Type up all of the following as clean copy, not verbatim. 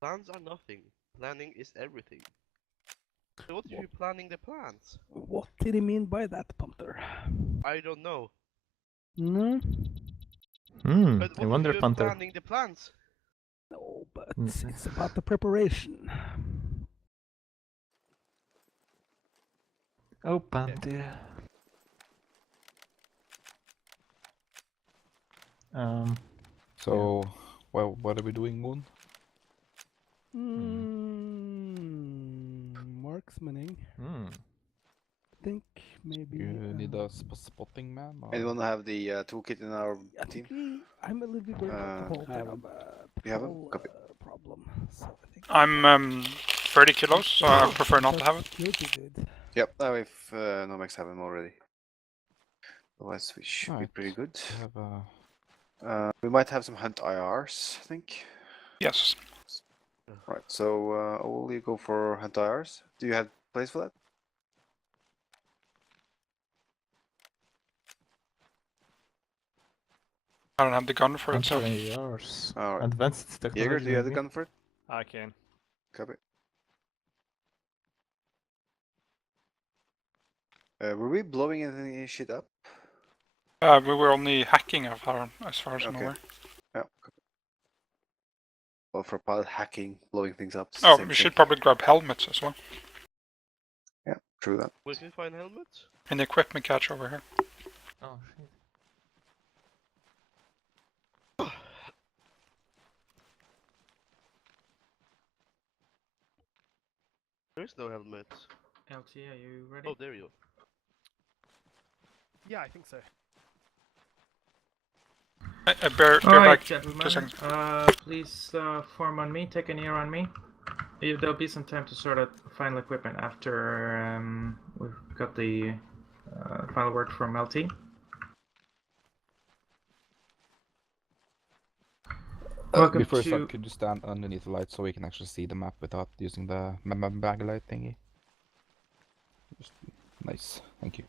Plans are nothing. Planning is everything. So what if you're planning the plans? What did he mean by that, Punter? I don't know. No, But I what if wonder, you're Punter. planning the plans? no, but Mm. it's about the preparation. Oh, Punter. So, well, what are we doing, Moon? Marksmaning. Hmm. I think maybe. You need a spotting man? Or... Anyone have the toolkit in our I team? think I'm a little bit worried about the whole I thing have of You have 'em? patrol Copy. problem. So I think I'm 30 kilos, so I prefer not to have it. You'll be good. Yep, if Nomex have him already. Otherwise, we should be pretty good. We have a... We might have some hunt IRs, I think. Yes. Right, so will you go for hunt IRs? Do you have place for that? I don't have the gun for it, so. yours. Alright. Advanced technology. Jaeger, do you have the maybe? gun for it? I can. Copy. Were we blowing any shit up? We were only hacking as far as I'm Okay. aware. Yeah. Copy. Well, for pilot hacking, blowing things up. Oh, same we thing. should probably grab helmets as well. Yeah, true that. Where can we find helmets? In the equipment catch over here. Oh shit. There is no helmets. LT, are you ready? Oh, there you go. Yeah, I think so. Bear Alright, back gentlemen, 2 seconds. please form on me, take an ear on me. There'll be some time to sort out final equipment after we've got the final word from LT. Welcome Before you to... start, could you stand underneath the light so we can actually see the map without using the bag light thingy? Just... Nice, thank you.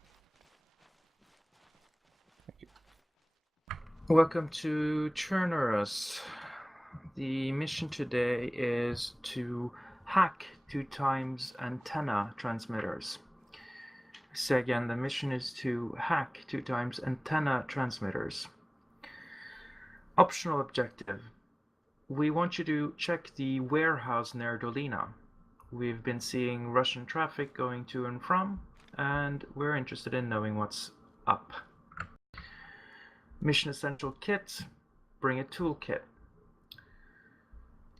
Thank you. Welcome to Churnerus. The mission today is to hack 2x antenna transmitters. Say again, the mission is to hack 2x antenna transmitters. Optional objective. We want you to check the warehouse near Dolina. We've been seeing Russian traffic going to and from, and we're interested in knowing what's up. Mission essential kit. Bring a toolkit.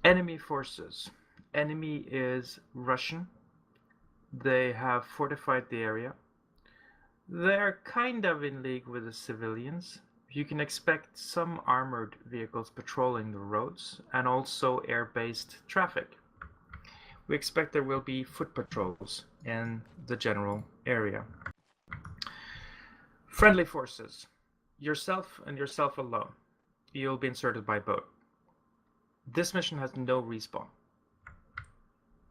Enemy forces. Enemy is Russian. They have fortified the area. They're kind of in league with the civilians. You can expect some armored vehicles patrolling the roads and also air-based traffic. We expect there will be foot patrols in the general area. Friendly forces. Yourself and yourself alone. You'll be inserted by boat. This mission has no respawn.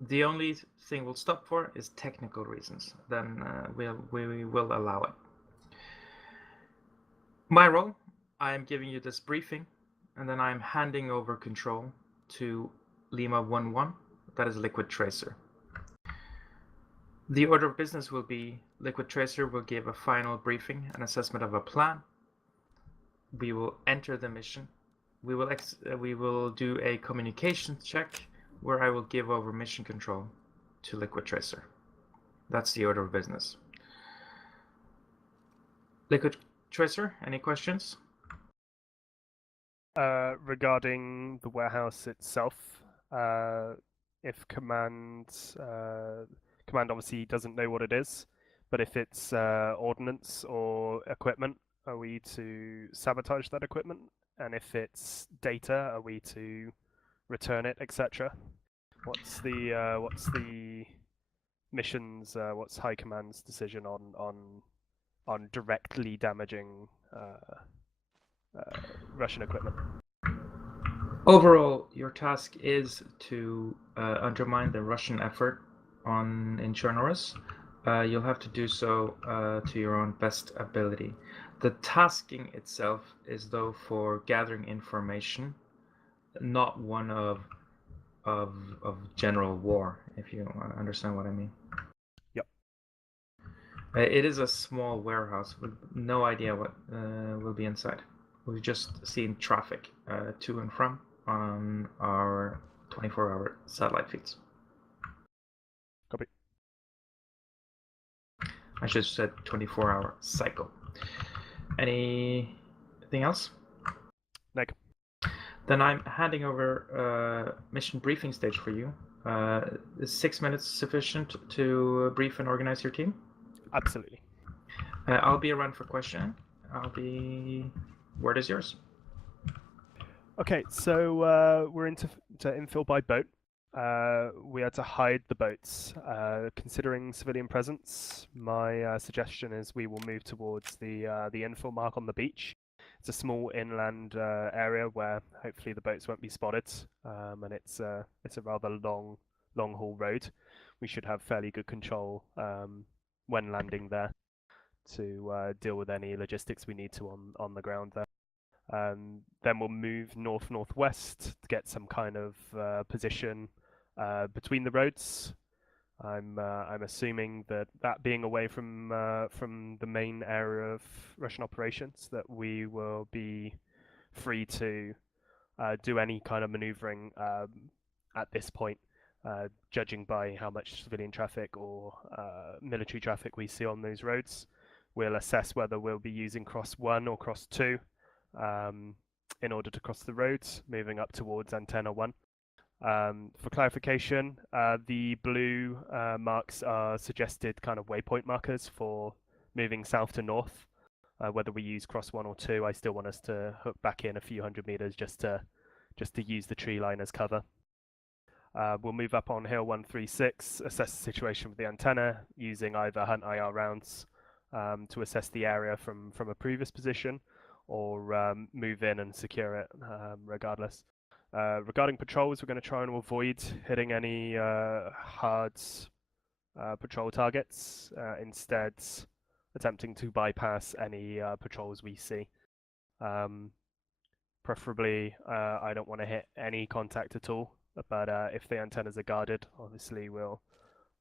The only thing we'll stop for is technical reasons. Then we will allow it. My role, I am giving you this briefing, and then I am handing over control to Lima 11, that is Liquid Tracer. The order of business will be Liquid Tracer will give a final briefing, an assessment of a plan. We will enter the mission. We will do a communications check where I will give over mission control to Liquid Tracer. That's the order of business. Liquid Tracer, any questions? Regarding the warehouse itself, if command obviously doesn't know what it is, but if it's ordnance or equipment, are we to sabotage that equipment? And if it's data, are we to return it, etc.? What's the mission's what's High Command's decision on directly damaging Russian equipment? Overall, your task is to undermine the Russian effort in Chernobyl. You'll have to do so to your own best ability. The tasking itself is though for gathering information, not one of of general war, if you understand what I mean. Yep. It is a small warehouse with no idea what will be inside. We've just seen traffic to and from on our 24-hour satellite feeds. Copy. I should have said 24-hour cycle. Anything else? Neg. Then I'm handing over mission briefing stage for you. Is 6 minutes sufficient to brief and organize your team? Absolutely. I'll be around for questioning. Word is yours. Okay, so we're into infill by boat. We had to hide the boats. Considering civilian presence, my suggestion is we will move towards the infill mark on the beach. It's a small inland area where hopefully the boats won't be spotted, and it's a rather long haul road. We should have fairly good control when landing there to deal with any logistics we need to on the ground there. Then we'll move northwest to get some kind of position between the roads. I'm assuming that being away from the main area of Russian operations, that we will be free to do any kind of maneuvering at this point, judging by how much civilian traffic or military traffic we see on those roads. We'll assess whether we'll be using cross 1 or cross 2 in order to cross the roads, moving up towards antenna 1. For clarification, the blue marks are suggested kind of waypoint markers for moving south to north. Whether we use cross 1 or 2, I still want us to hook back in a few hundred meters just to use the tree line as cover. We'll move up on hill 136, assess the situation with the antenna using either hunt IR rounds to assess the area from a previous position, or move in and secure it regardless. Regarding patrols, we're going to try and avoid hitting any hard patrol targets, instead attempting to bypass any patrols we see. Preferably, I don't want to hit any contact at all, but if the antennas are guarded, obviously we'll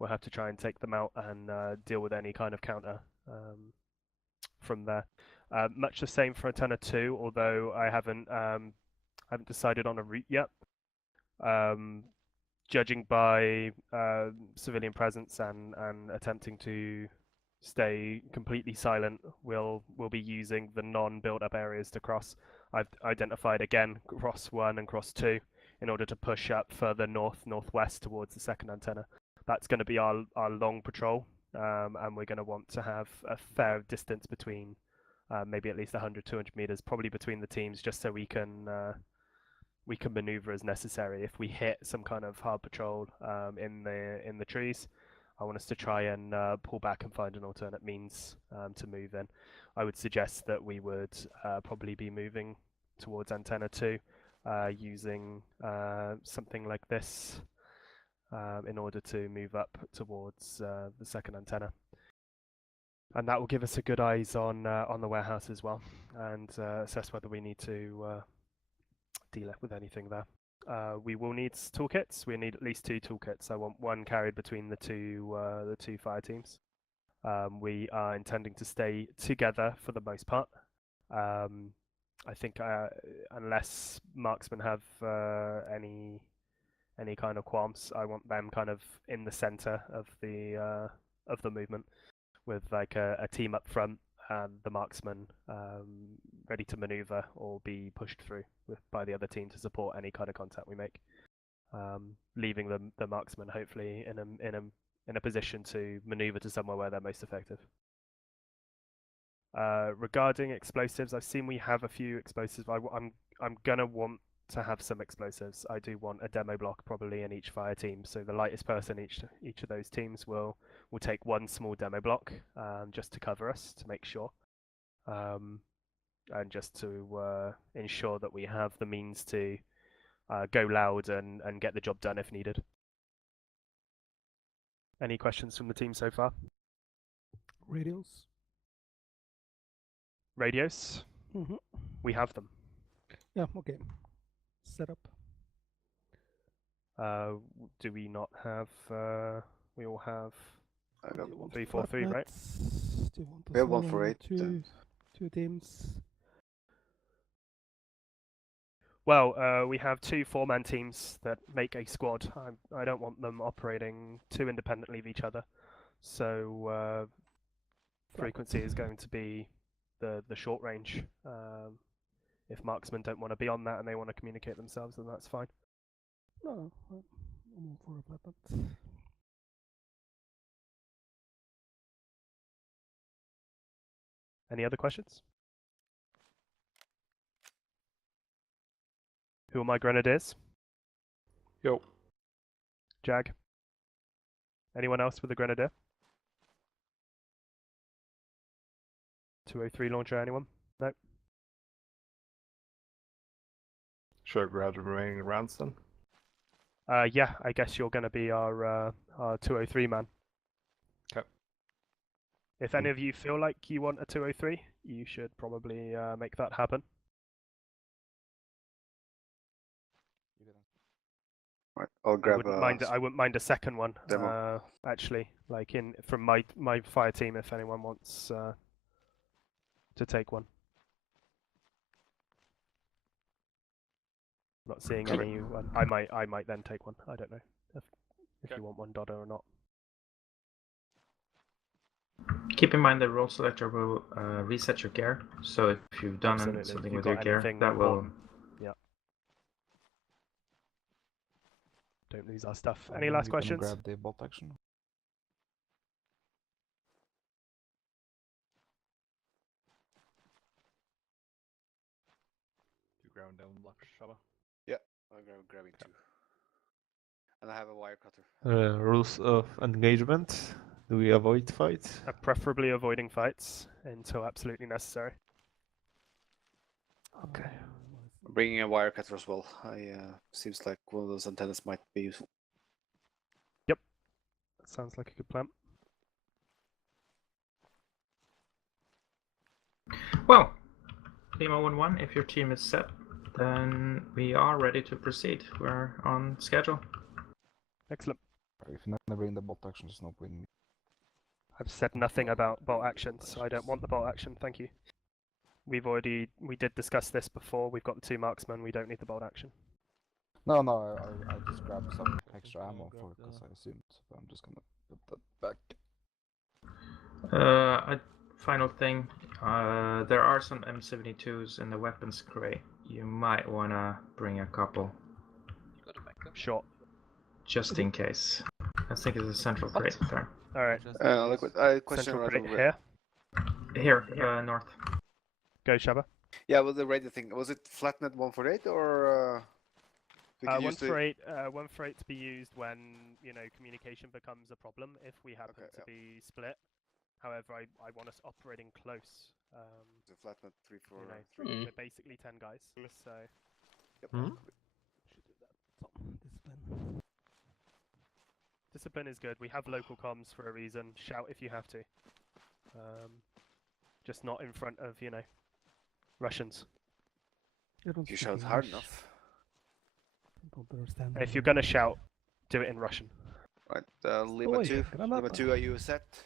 have to try and take them out and deal with any kind of counter from there. Much the same for antenna 2, although I haven't decided on a route yet. Judging by civilian presence and attempting to stay completely silent, we'll be using the non-built-up areas to cross. I've identified again cross 1 and cross 2 in order to push up further northwest towards the second antenna. That's going to be our long patrol, and we're going to want to have a fair distance between maybe at least 100-200 meters, probably between the teams, just so we can maneuver as necessary. If we hit some kind of hard patrol in the trees, I want us to try and pull back and find an alternate means to move in. I would suggest that we would probably be moving towards antenna 2 using something like this in order to move up towards the second antenna. And that will give us a good eyes on the warehouse as well, and assess whether we need to deal with anything there. We will need toolkits. We need at least 2 toolkits. I want one carried between the two fire teams. We are intending to stay together for the most part. I think unless marksmen have any kind of qualms, I want them kind of in the center of the movement, with like a team up front and the marksman ready to maneuver or be pushed through by the other team to support any kind of contact we make, leaving the marksman hopefully in a position to maneuver to somewhere where they're most effective. Regarding explosives, I've seen we have a few explosives. I'm gonna want to have some explosives. I do want a demo block probably in each fire team, so the lightest person each of those teams will take one small demo block just to cover us, to make sure, and just to ensure that we have the means to go loud and get the job done if needed. Any questions from the team so far? Radios. Radios? We have them. Yeah, okay. Set up. Do we not have? We all have I got Do you want 3-4-3, right? flatnets? Do you want We have asylum 148. two teams? Well, we have 2 4-man teams that make a squad. I don't want them operating too independently of each other. So frequency is going to be the short range. If marksmen don't want to be on that and they want to communicate themselves, then that's fine. No, I'm all for a flatnet. Any other questions? Who are my grenadiers? Yo. Jag. Anyone else with a grenadier? 203 launcher, anyone? No. Should I grab the remaining rounds then? Yeah, I guess you're going to be our 203 man. Okay. If any of you feel like you want a 203, you should probably make that happen. Right, I'll I grab wouldn't mind a second one. demo. Actually, like from my fire team, if anyone wants to take one. I'm not seeing Clear. any. I might then take one. I don't know if Okay. you want one Dodder or not. Keep in mind the role selector will reset your gear. So if you've done Absolutely. something If you've with your got gear, anything that will. important. Yeah. Don't lose our stuff. Any last questions? Grab the bolt action. You ground down luck, Shabba. I'm grabbing 2. And I have a wire cutter. Rules of engagement. Do we avoid fights? Preferably avoiding fights until absolutely necessary. Okay. I'm bringing a wire cutter as well. Seems like one of those antennas might be useful. That sounds like a good plan. Well, Lima 1-1, if your team is set, then we are ready to proceed. We're on schedule. If Excellent. you're not gonna bring the bolt action, there's no point in me. I've said nothing about bolt actions. I don't want the bolt action, thank you. We did discuss this before. We've got the 2 marksmen. We don't need the bolt action. No, I just grabbed some extra ammo for because I assumed. But I'm just gonna put that back. A final thing, there are some M72s in the weapons crate. You might want to bring a couple. Sure. Just in case. I think it's a central crate there. Alright. I question Central right crate over here. Here, north. Go, Shabba. Yeah, well, the radio thing, was it flatnet 148 or we can use 148 to be used when communication becomes a problem if we happen to be split. However, I want us operating close. the flatnet 343. We're basically 10 guys, so Yep. Hmm? Should do that. Tom, discipline. discipline is good. We have local comms for a reason. Shout if you have to. Just not in front of Russians. I don't You speak shout hard English. enough. I don't understand. If you're gonna shout, do it in Russian. Right, Lima Oi, 2. Lima granata. 2, are you set?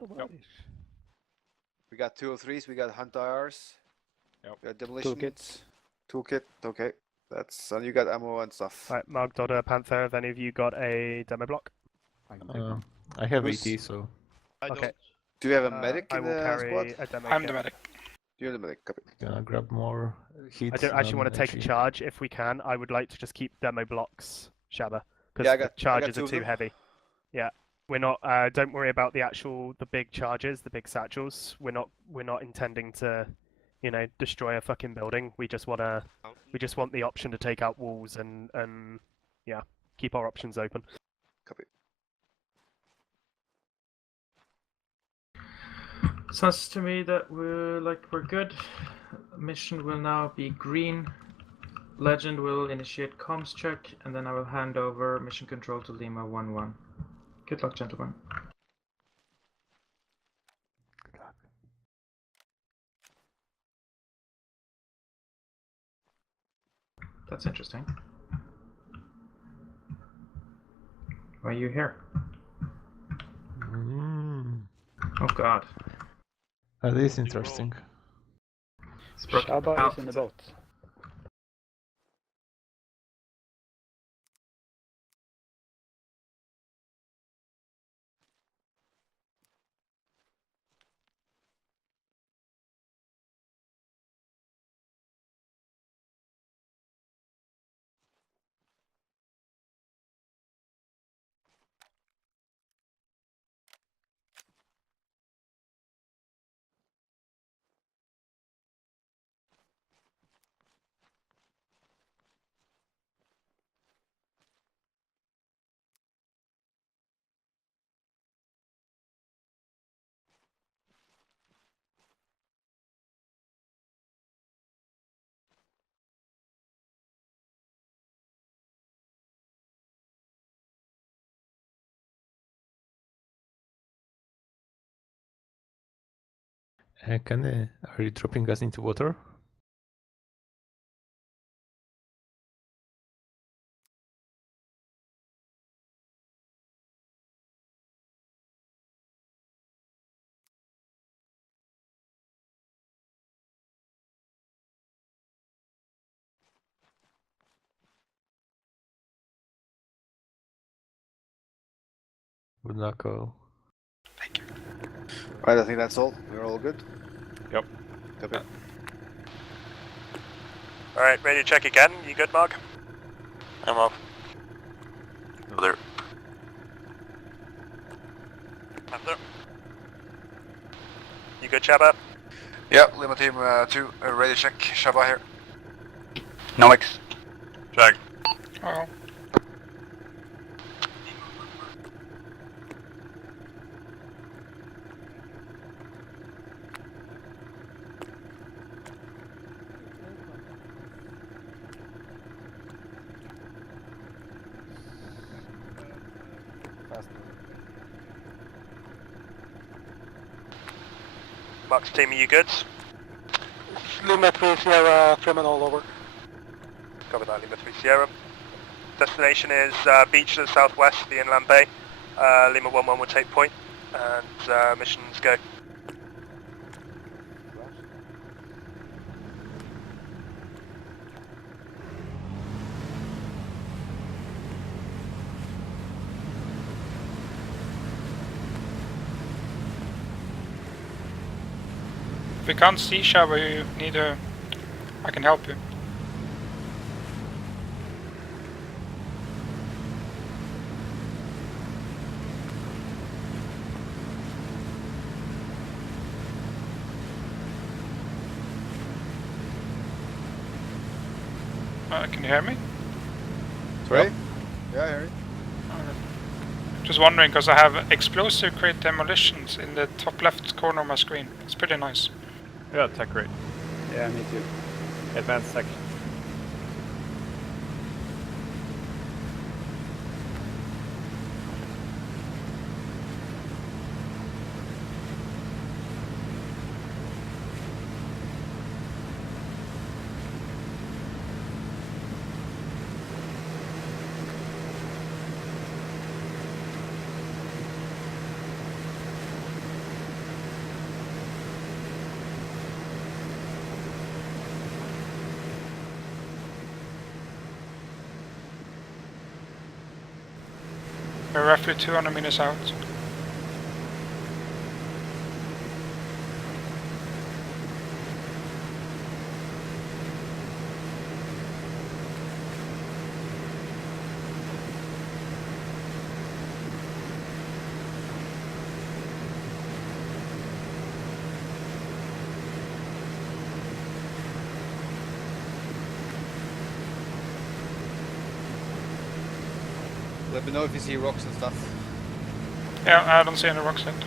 Товарищ. We got 203s, we got hunt IRs. Yep. We got demolition. Toolkits. Toolkit, okay. And you got ammo and stuff. Right, Mark, Dodder, Panther, have any of you got a demo block? I can take one. I have Who's- ET, so I Okay. don't. Do you have a medic I in will the carry squad? a demo I'm kit. the medic. You're the medic, copy. gonna grab more heat. I don't actually want to take a HE. charge. If we can, I would like to just keep demo blocks, Shabba, because Yeah, I the got charges two are of too them. heavy. Yeah, we're not. Don't worry about the big charges, the big satchels. We're not intending to, destroy a fucking building. We just want the option to take out walls and yeah, keep our options open. Copy. Sounds to me that we're good. Mission will now be green. Legend will initiate comms check, and then I will hand over mission control to Lima 1-1. Good luck, gentlemen. That's interesting. Why are you here? Mm. Oh god. That is Roll. interesting. Shaba is in the boat. Are you dropping us into water? Good luck, all. Right, I think that's all. We're all good. Yep. Copy. Alright, ready to check again. You good, Mark? I'm up. Over there. I'm there. You good, Shaba? Yeah, Lima Team 2, ready to check. Shaba here. Nomix. Check. Oh. Mark's team, are you good? Lima 3 Sierra, criminal over. Cover that, Lima 3 Sierra. Destination is beach to the southwest, the inland bay. Lima 1-1 will take point, and missions go. If you can't see Shaba, you need a... I can help you. Can you hear me? Sorry? Yeah, I hear you. Just wondering, because I have explosive crate demolitions in the top left corner of my screen. It's pretty nice. Yeah, tech rate. Yeah, me too. Advanced section. We're roughly 200 meters out. Let me know if you see rocks and stuff. Yeah, I don't see any rocks yet. Okay,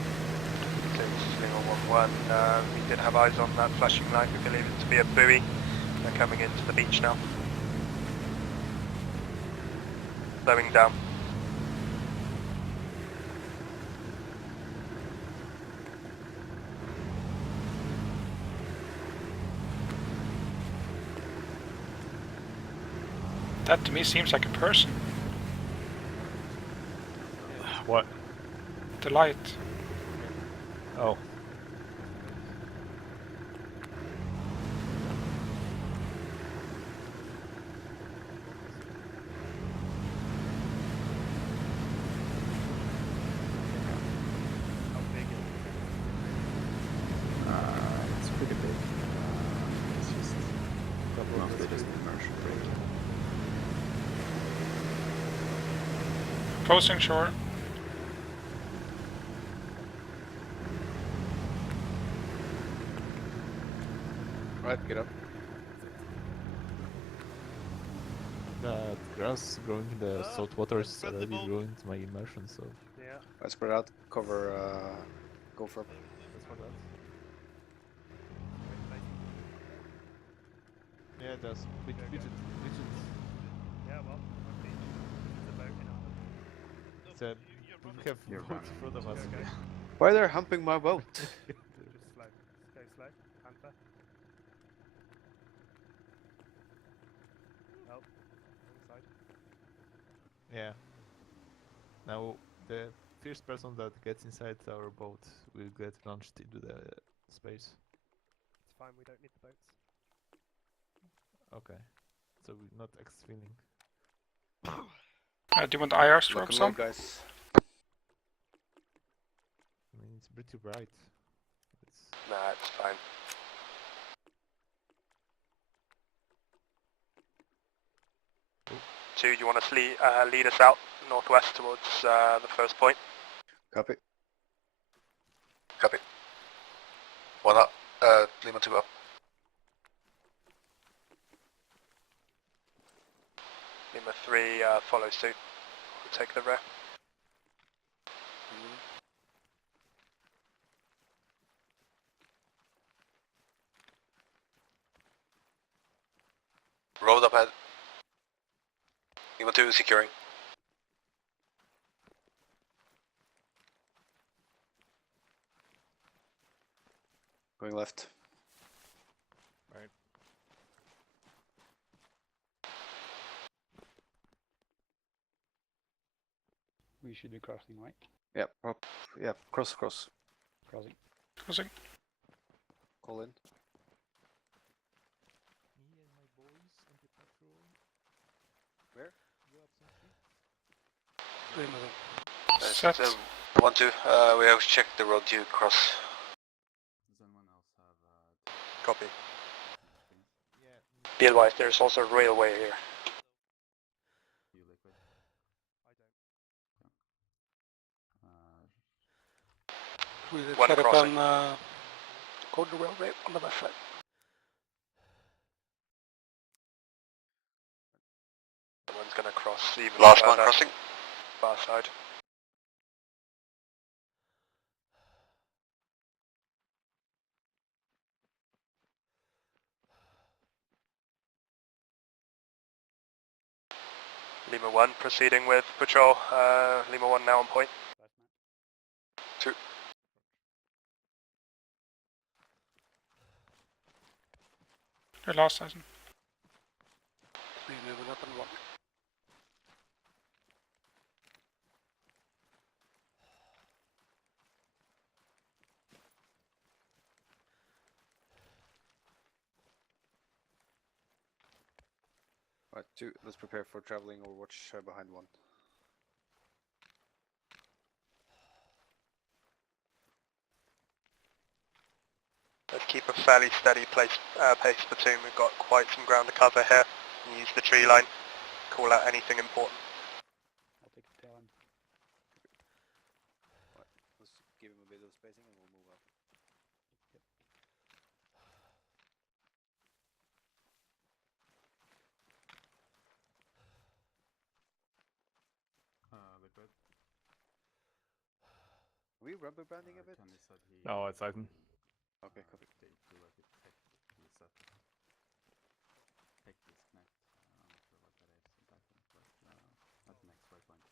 this is Lima 1-1. We did have eyes on that flashing light. We believe it to be a buoy. They're coming into the beach now. Slowing down. That to me seems like a person. What? The light. Oh. How big is it? It's pretty big. It's just mostly just immersion break. Approaching shore. Right, get up. The grass growing in the Ah, salt water is friendly already boat. ruined my immersion, so Yeah, Right, spread out. Cover. Go for. that's for that. great place. Yeah, there's widget. Yeah, well, okay. There's a boat in our. Said You're we running. have You're boat running. in front of us. Go, go. Why they're humping my boat? Just slow. Just go slow. Panther. Oh, wrong side. Yeah. Now the first person that gets inside our boat will get launched into the space. It's fine, we don't need the boats. Okay. So we're not exfilling. Do you want IR Lock strobes and load, on? guys. I mean, it's pretty bright. It's Nah, it's fine. Two, do you want to lead us out northwest towards the first point? Copy. Copy. 1 up. Lima 2 up. Lima 3 follow suit. We'll take the rear. Road up ahead. Lima 2 securing. Going left. right. We should be crossing, right? Yeah. Yeah. Cross. Crossing. Crossing. Call in. Me and my boys on the patrol. Where? Go up some streets. We're moving. Set. 1 2. We have checked the road to cross. Does anyone else have Copy. Yeah. Beelwise, there's also a railway here. you liquid? We will One set up crossing. on Golden Railway on the west side. Someone's gonna cross even Last man further. crossing. Far side. Lima 1 proceeding with patrol. Lima 1 now on point. 2. Your last Tyson. We're moving up and 1. Right. 2. Let's prepare for traveling or watch behind 1. Let's keep a fairly steady pace platoon. We've got quite some ground to cover here. Use the tree line. Call out anything important. I'll take the tail end. Right. Let's give him a bit of spacing and we'll move up. Liquid. Are we rubber banding a bit? Kenny said he. No, it's Titan. Okay, copy. They to let it take the set. Take disconnect. I'm not sure what that is exactly, but at the next waypoint.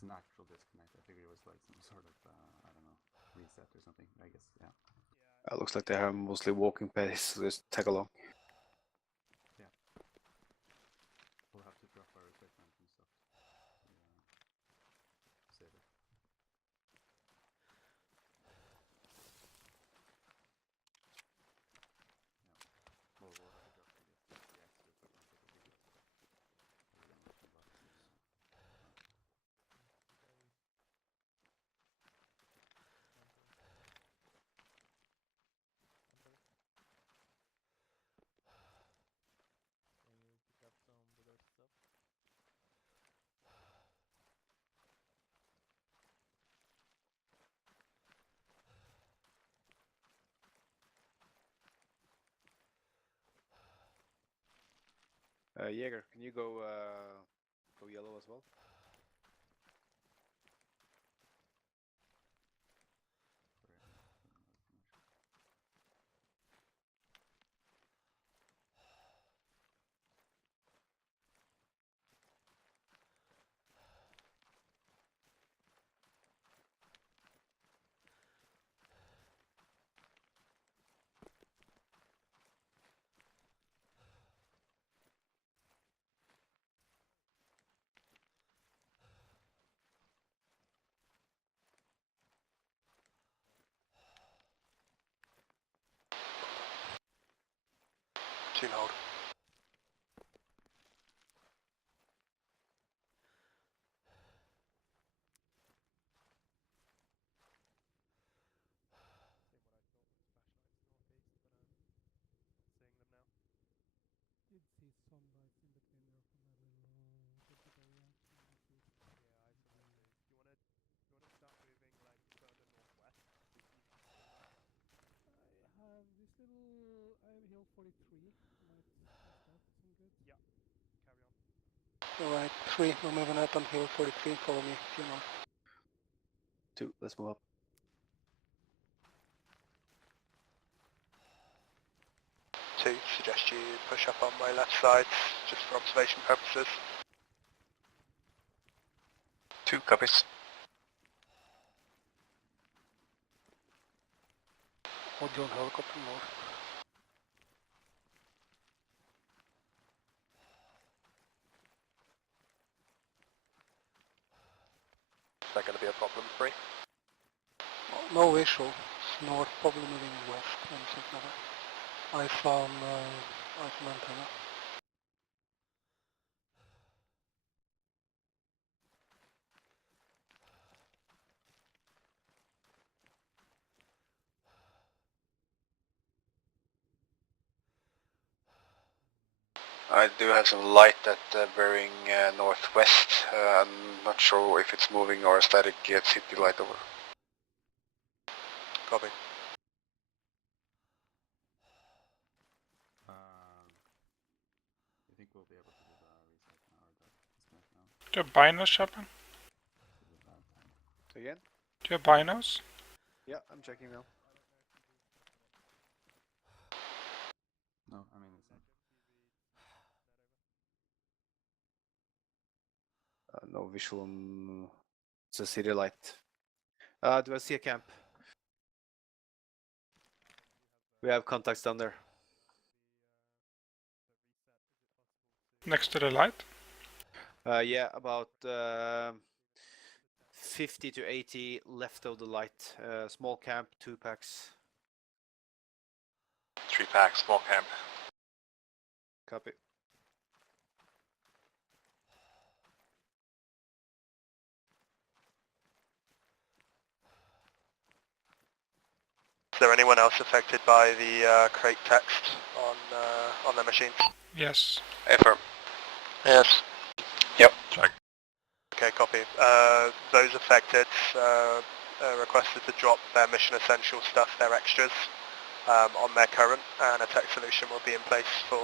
It's an actual disconnect. I figured it was like some sort of, I don't know, reset or something. I guess, yeah. Looks like they have mostly walking pace, so just tag along. Yeah. We'll have to drop our equipment and stuff to save it. Yeah. We'll have to drop the extra equipment that we get. We're gonna mention about Can you pick up some better stuff? Jaeger, can you go yellow as well? Tune hold. Did see some lights in between there from that little desert area. Yeah, I saw that. Do you wanna start moving like further northwest? See if you can see lights. I have this little. I have hill 43. Might is that some good? Yeah. Carry on. Alright, 3, we're moving up on hill 43, follow me, few more. 2, let's move up. Two, suggest you push up on my left side, just for observation purposes. 2 copies. Audio on helicopter north. Is that going to be a problem, 3? No issue. North, probably moving west, anything like that. I found antenna. I do have some light at bearing northwest. I'm not sure if it's moving or a static city light over. Copy. You think we'll be able to do the reset now or the disconnect now? Do you have binos, Chapin? Again? Do you have binos? Yeah, I'm checking now. No, I mean it's not. No visual on. It's a city light. Do I see a camp? We have contacts down there. Next to the light? Yeah, about 50 to 80 left of the light. Small camp, 2 packs. 3 packs, small camp. Copy. Is there anyone else affected by the crate text on their machines? Yes. Affirm. Yes. Yep. Check. Okay, copy. Those affected requested to drop their mission essential stuff, their extras, on their current, and a tech solution will be in place for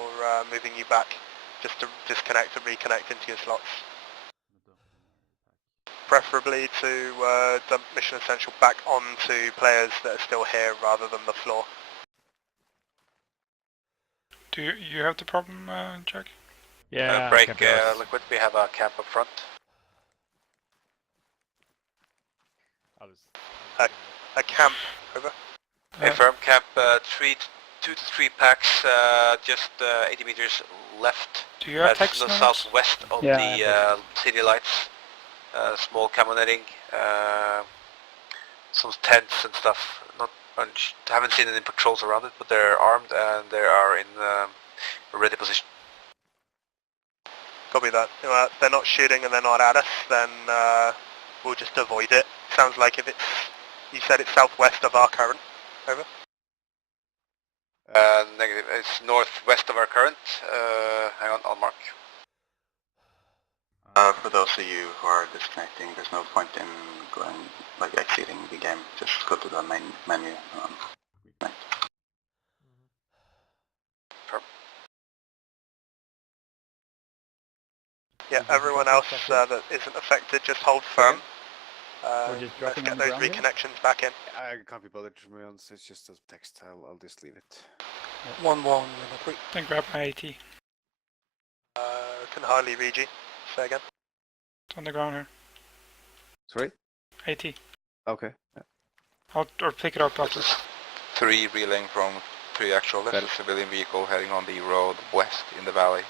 moving you back, just to disconnect and reconnect into your slots. Preferably to dump mission essential back onto players that are still here rather than the floor. Do you have the problem, Jack? Yeah. Break liquid, we have a camp up front. a camp. Over. Firm camp, 2 to 3 packs, just 80 meters left. Do you have Just text in the notes? southwest of Yeah, the city lights. Small camo netting, some tents and stuff. Not much. Haven't seen any patrols around it, but they're armed and they are in a ready position. Copy that. If they're not shooting and they're not at us, then we'll just avoid it. Sounds like if it's, you said it's southwest of our current. Over. Negative. It's northwest of our current. Hang on, I'll mark. For those of you who are disconnecting, there's no point in going, like, exiting the game. Just go to the main menu and reconnect. Yeah, everyone else that isn't affected, just hold firm. We're just Let's dropping get on the those ground here? reconnections back in. I can't be bothered to be honest, it's just a text, I'll just leave it. 1-1, Then grab my AT. It's Can hardly read you. Say again. on the ground here. Sorry? AT. Okay. Or pick it up after. 3 reeling from 3 actual. There's a civilian vehicle heading on the road west in the valley.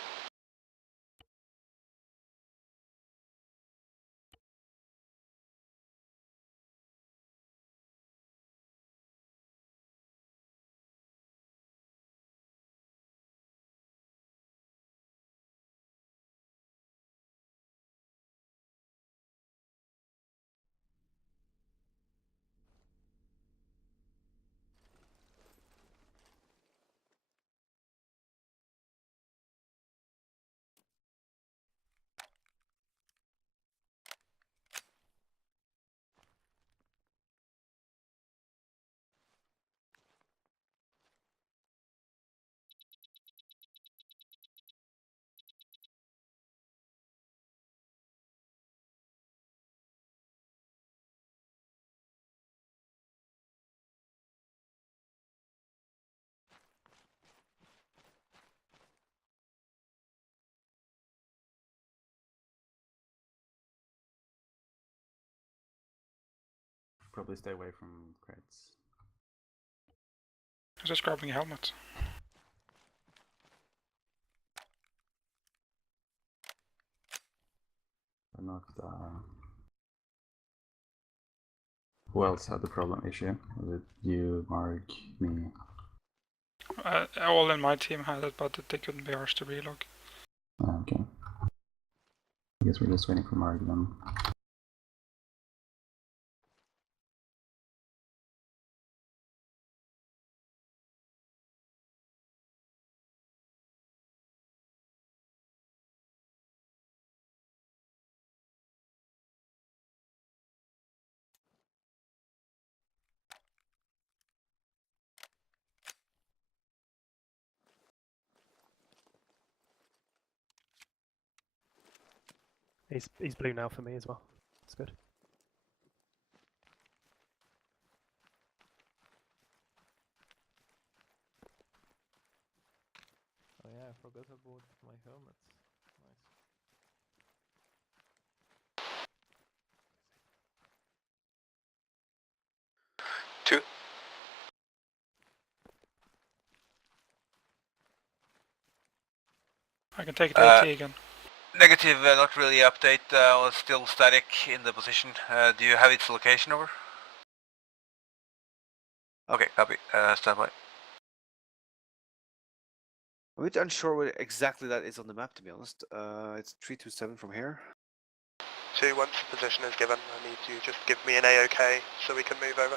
Probably stay away from crates. I'm just grabbing a helmet. I knocked, who else had the problem issue? Was it you, Mark, me? All in my team had it, but they couldn't be arsed to relog. Okay. I guess we're just waiting for Mark then. He's blue now for me as well. That's good. Oh yeah, I forgot about my helmets. Nice. Two. I can take the AT again. Negative, not really update, still static in the position. Do you have its location over? Okay, copy, stand by. I'm a bit unsure where exactly that is on the map, to be honest. It's 327 from here. 2, once position is given, I need you just give me an AOK so we can move over.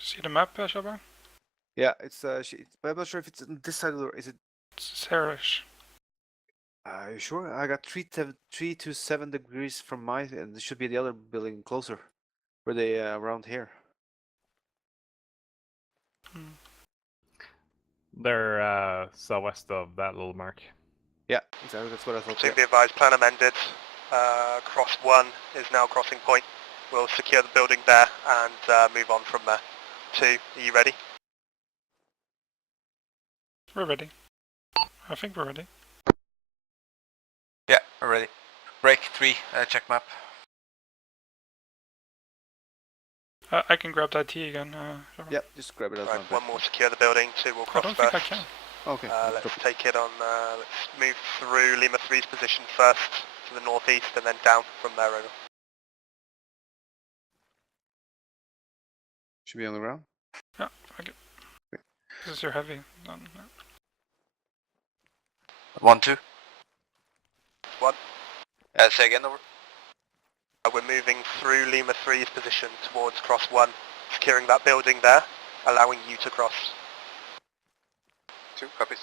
See the map, Shaban? Yeah, it's but I'm not sure if it's on this side or is it. It's here-ish. Are you sure? I got 3 to 7 degrees from my, and it should be the other building closer. Were they around here? They're southwest of that little mark. Yeah, exactly. That's what I thought. So Yeah. be advised, plan amended. Cross 1 is now crossing point. We'll secure the building there and move on from there. 2, are you ready? We're ready. I think we're ready. Yeah, we're ready. Break 3, check map. I can grab that T again. Yeah, just grab it out. Right, one more secure the building, two will I cross don't first. think I can. Okay. Let's take it on, let's move through Lima 3's position first to the northeast and then down from there over. Should be on the ground. Yeah, okay. This is your heavy. No. 1-2. What? Say again, over. We're moving through Lima 3's position towards cross 1, securing that building there, allowing you to cross. 2 copies.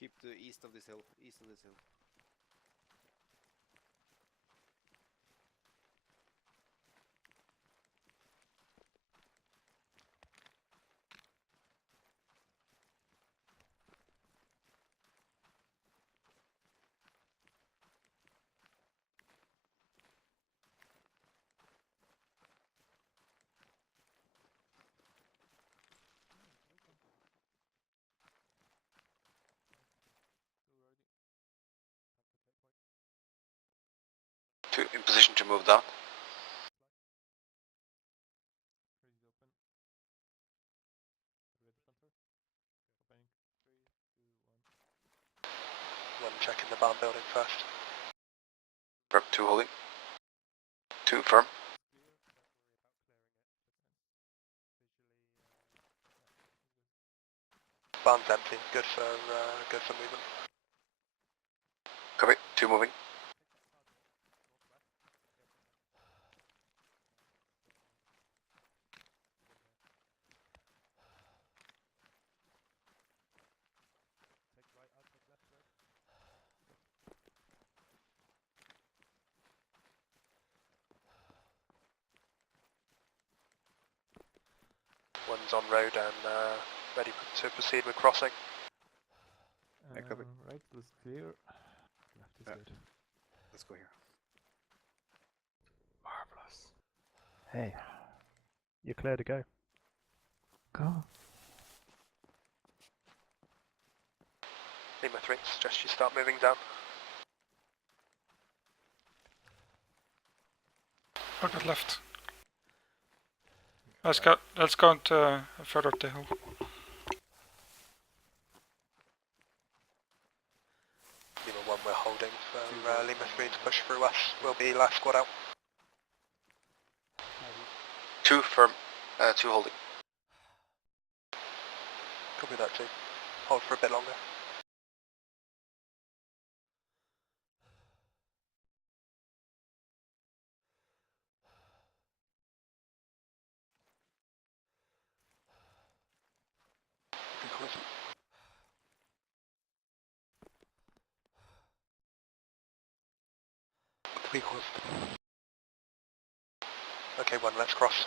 Keep to east of this hill. East of this hill. Two in position to move down. One checking the barn building first. Prep 2 holding. 2 firm. Barn's empty, good for movement. Copy. 2 moving. One's on road and ready to proceed with crossing. Right looks clear. Left is good. Let's go here. Marvelous. Hey, you're clear to go. Go. Lima 3, suggest you start moving down. Look at left. Let's go into further up the hill. Lima 1 we're holding for Lima 3 to push through us. We'll be last squad out. 2 firm. 2 holding. Copy that too. Hold for a bit longer. Okay, 1, let's cross.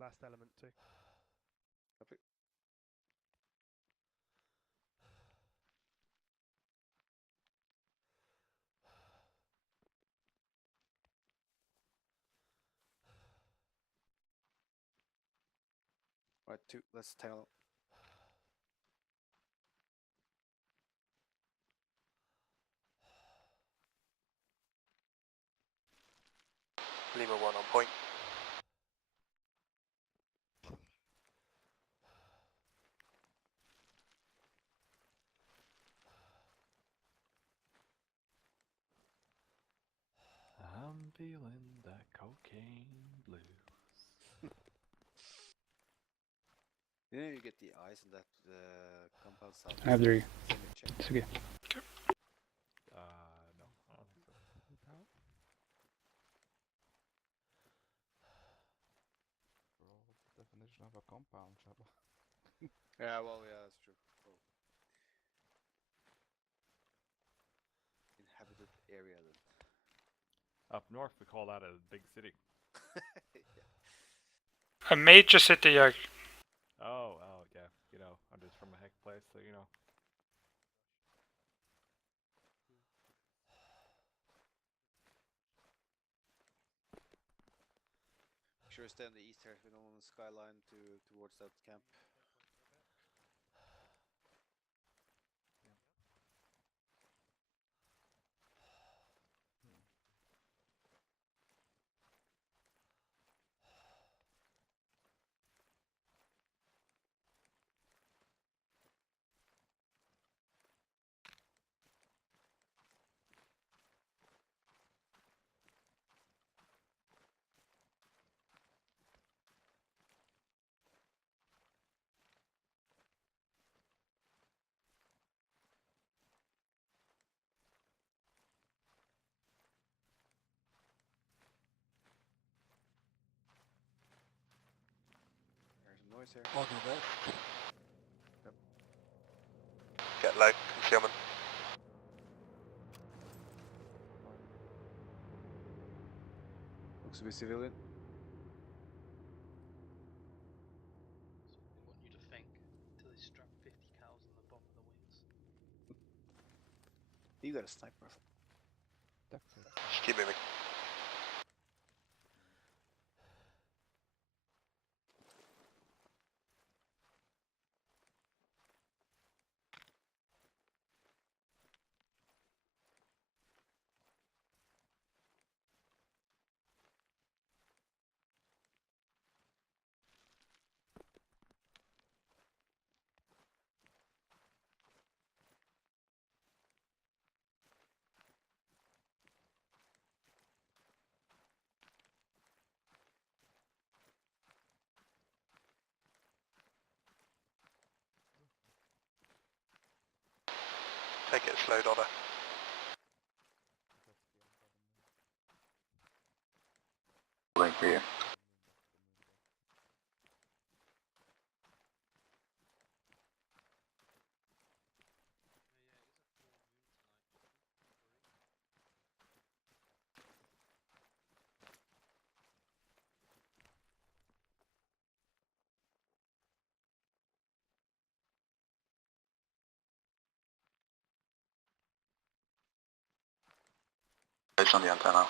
Last element too. Copy. Right, 2. Let's tail. Lima 1 on point. I'm feeling that cocaine blues. Then you get the eyes on that compound south. I have the Send me a check. it's okay. No, I don't think so. should have a compound, Shabba. Yeah, well, yeah, that's true. Well, inhabited area then. Up north, we call that a big city. Yeah. A major city, yeah. Oh, yeah. You know, I'm just from a heck place, so you know. Make sure to stay on the east here. We don't want the skyline towards that camp. There's some noise here. I'll go back. Yep. Get low, concealment. Looks to be civilian. That's what they want you to think until they strap 50 cows on the bottom of the wings. You got a sniper. Just keep moving. Take it slow, Dodder. Waiting for you. It's on the antenna. Yeah.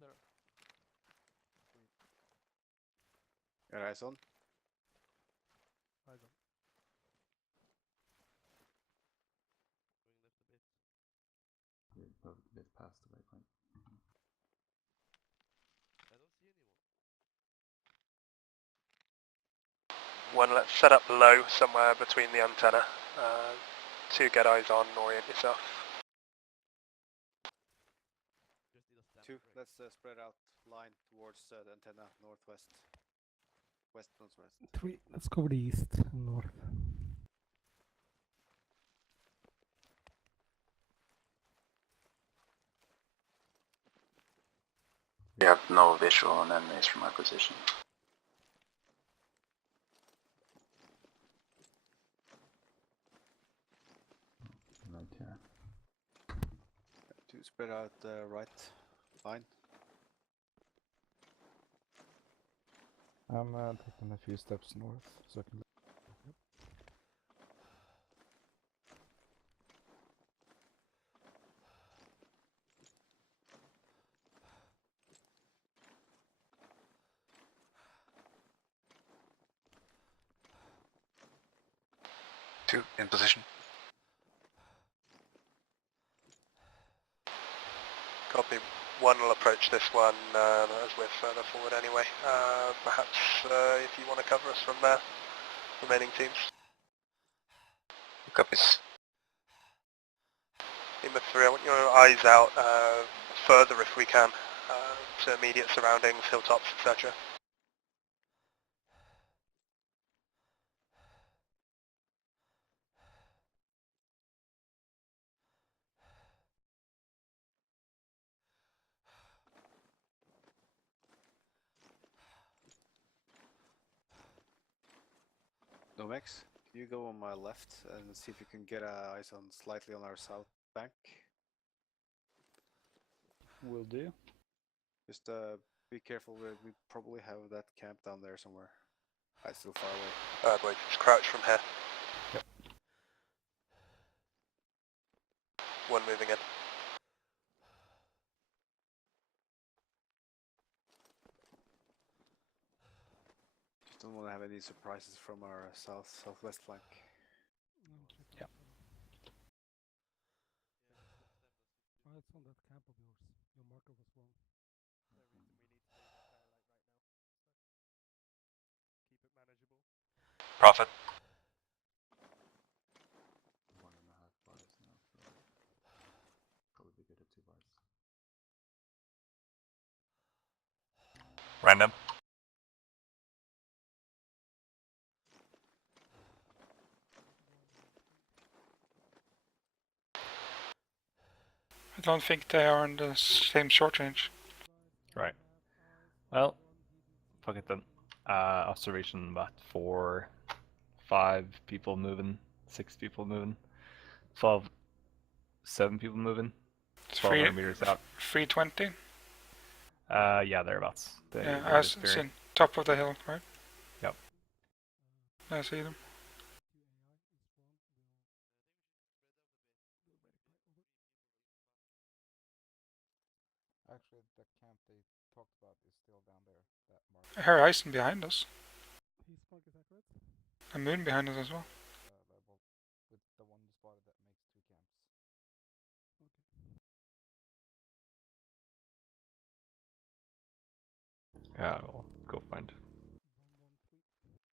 There. Got eyes on. Eyes on. Going left a bit. We're a bit past the waypoint. I don't see anyone. One, let's set up low somewhere between the antenna. Two, get eyes on, orient yourself. Just need a stand Two, break. let's spread out line towards the antenna, northwest. West, northwest. 3, let's cover the east and north. We have no visual on enemies from our position. Right here. Two, spread out right line. I'm taking a few steps north so I can. Two, in position. Copy. One will approach this one as we're further forward anyway. Perhaps if you want to cover us from there, remaining teams. Copies. Team of 3, I want your eyes out further if we can, to immediate surroundings, hilltops, etc. Nomex, can you go on my left and see if you can get eyes on slightly on our south bank? Will do. Just be careful, we probably have that camp down there somewhere. It's still far away. Boys, just crouch from here. Yep. One moving in. Just don't want to have any surprises from our southwest flank. Yeah. It's on that camp of yours. Your marker was wrong. Prophet. 1.5 bars now, so probably be good at 2 bars. Random. I don't think they are in the same short range. Right. Well, fuck it then. Observation about 4, 5 people moving, 6 people moving, 12, 7 people moving, 1,200 meters out. 320? Yeah, thereabouts. Yeah, I see. Top of the hill, right? Yep. I see them. Actually, the camp they talked about is still down there. That mark. I hear Ison behind us. His mark is accurate. A moon behind us as well. With the one you spotted that makes 2 camps. Yeah, I'll go find. I'm not projecting the shot.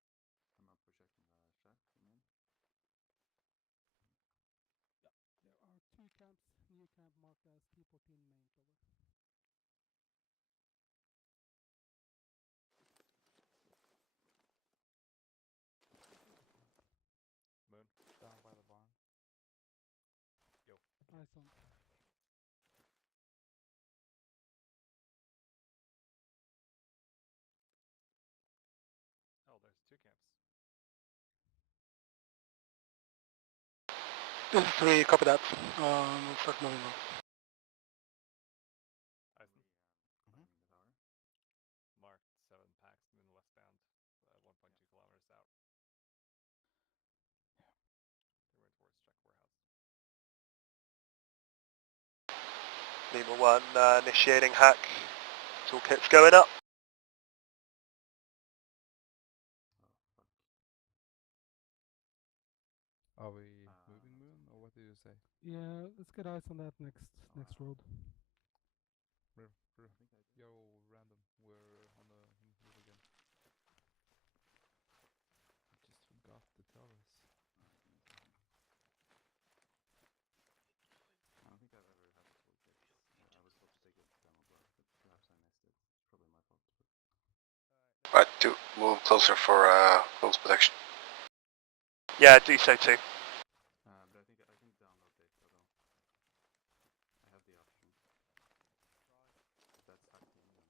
There are 2 camps, new camp marked as T14 main over. Moon. Down by the barn. Yo. Eyes on. Oh, there's 2 camps. This is 3, copy that. We'll start moving on. Ison. Mark 7 packs, moon westbound, 1.2 kilometers out. They're going towards Check Warehouse. Lima 1 initiating hack. Toolkit's going up. Are we moving moon, or what did you say? Yeah, let's get eyes on that next road. Yo, random. We're on the move again. I just forgot to tell us. I don't think I've ever had a toolkit. I was supposed to take it to demo block, but perhaps I missed it. Probably my fault. Right, to move closer for close protection. Yeah, do so too. But I think download data though. I have the option. If that's acting, then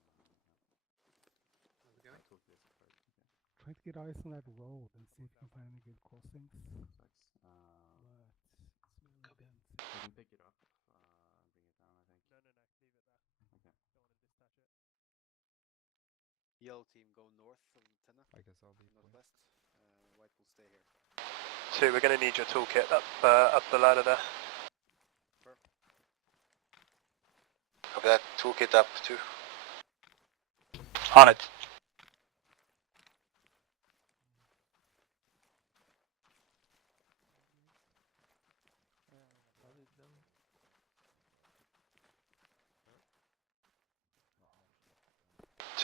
How's it going? toolkit is preferred. Okay. Try to get eyes on that road and see if you can find any good crossings. Sucks. But it's really dense. I can pick it up and bring it down, I think. No, leave it there. Okay. Don't want to dispatch it. Yellow team go north of Tenna. I guess I'll be northwest. White will stay here. 2, we're going to need your toolkit up the ladder there. Copy that. Toolkit up too. On it.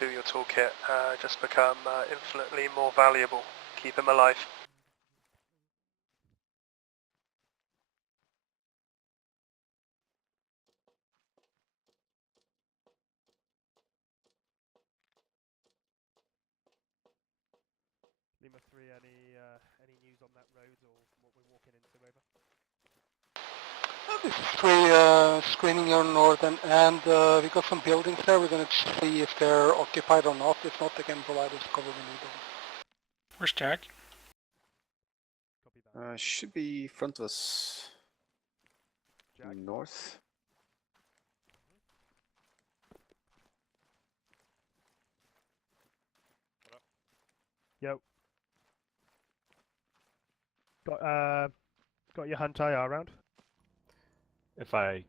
to your toolkit just become infinitely more valuable. Keep him alive. Lima 3, any news on that road or what we're walking into, over? This is 3 screening your northern and we got some buildings there. We're going to see if they're occupied or not. If not, they can provide us cover when we need. Where's Jack? Should be front of us. Jack? North. Yo. Got your hunt IR round? If I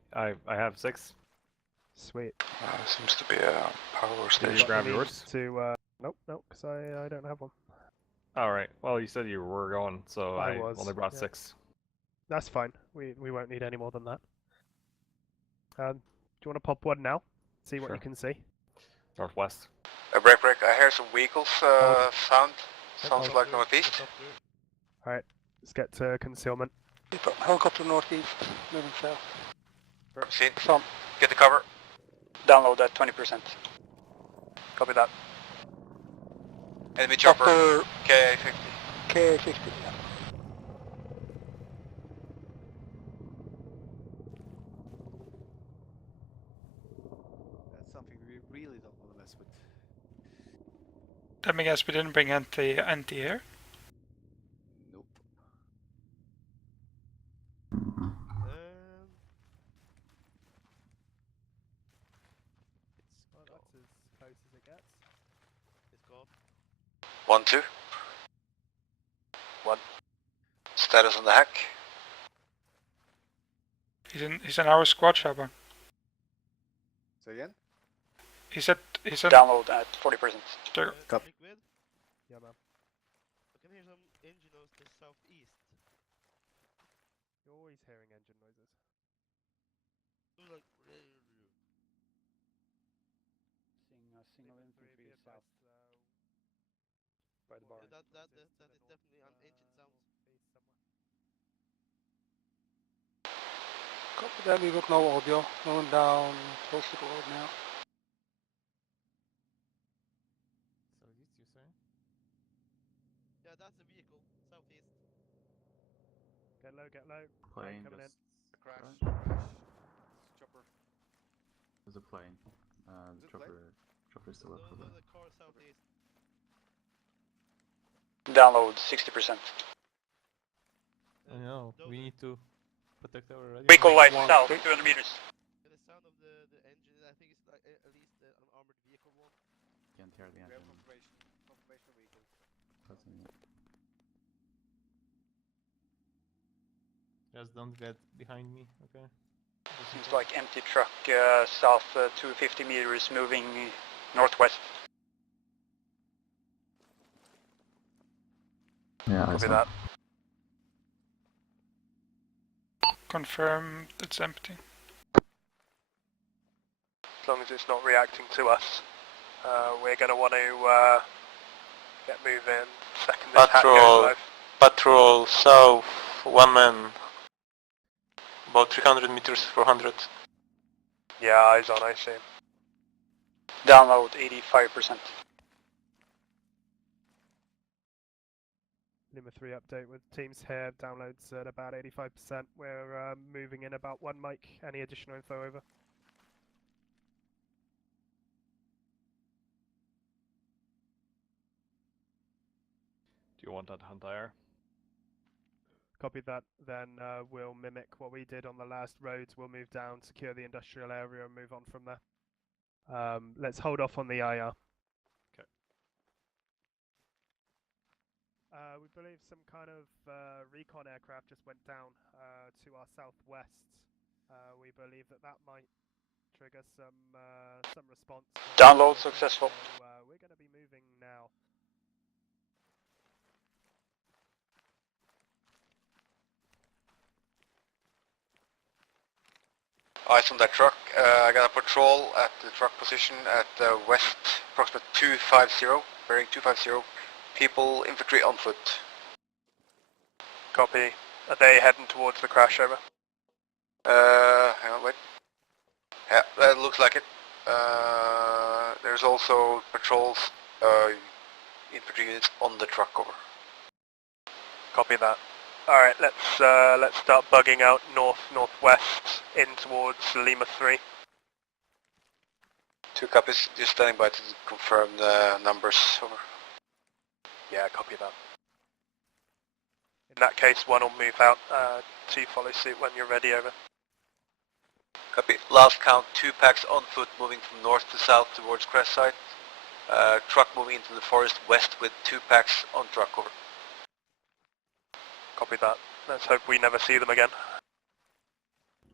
have 6. Sweet. Seems to be a power Did you station. grab yours? Nope, because I don't have one. Alright, well you said you were going, so I I was, only brought yeah. 6. That's fine. We won't need any more than that. Do you want to pop one now? See what Sure. you can see. Northwest. Break. I hear some vehicles sound. Sounds Hold. like northeast. Alright, let's get to concealment. Helicopter northeast, moving south. Seen. Some. Get the cover. Download at 20%. Copy that. Enemy chopper. Chopper KA-50. KA-50, yeah. That's something we really don't want to mess with. Let me guess, we didn't bring anti-air? Nope. Well, that's as close as it gets. It's gone. 1, 2. 1. Status on the hack. He's in our squad, Shaban. Say again? He's at Download at 40%. There. Liquid? Yeah, man. I can hear some engine noise to southeast. You're always hearing engine noises. It was like... Seeing a single infantry south by the bar. Yeah, that is definitely an engine sound. Copy that, we got no audio. Going down close to the road now. Southeast, you say? Yeah, that's a vehicle. Southeast. Get low, get low. Plane coming in. just Crash. Chopper. There's a plane. The chopper is still up for The car southeast. Download 60%. I know, we need to protect our radio. Vehicle light south, 200 meters. Yeah, the sound of the engine, I think it's like at least an armored vehicle one. Can't hear the We have engine. confirmation vehicle. Passing it. Just don't get behind me, okay? Seems like empty truck south 250 meters moving northwest. Yeah, Copy that. Confirm it's empty. As long as it's not reacting to us, we're going to want to get moving. Second this hack goes live. Patrol south, 1 man. About 300 meters, 400. Yeah, eyes on, I see. Download 85%. Lima 3 update with teams here. Downloads at about 85%. We're moving in about 1 mic. Any additional info over? Do you want that hunt IR? Copy that. Then we'll mimic what we did on the last roads. We'll move down, secure the industrial area, and move on from there. Let's hold off on the IR. Okay. We believe some kind of recon aircraft just went down to our southwest. We believe that might trigger some response. Download successful. So, we're going to be moving now. Eyes on that truck. I got a patrol at the truck position at west, approximate 250, bearing 250. People, infantry on foot. Copy. Are they heading towards the crash, over? Hang on, wait. Yeah, that looks like it. There's also patrols, infantry units on the truck, over. Copy that. Alright, let's start bugging out northwest in towards Lima 3. 2 copies, just standing by to confirm the numbers, over. Yeah, copy that. In that case, 1 will move out, 2 follow suit when you're ready, over. Copy. Last count, 2 packs on foot moving from north to south towards crash site. Truck moving into the forest west with 2 packs on truck, over. Copy that. Let's hope we never see them again.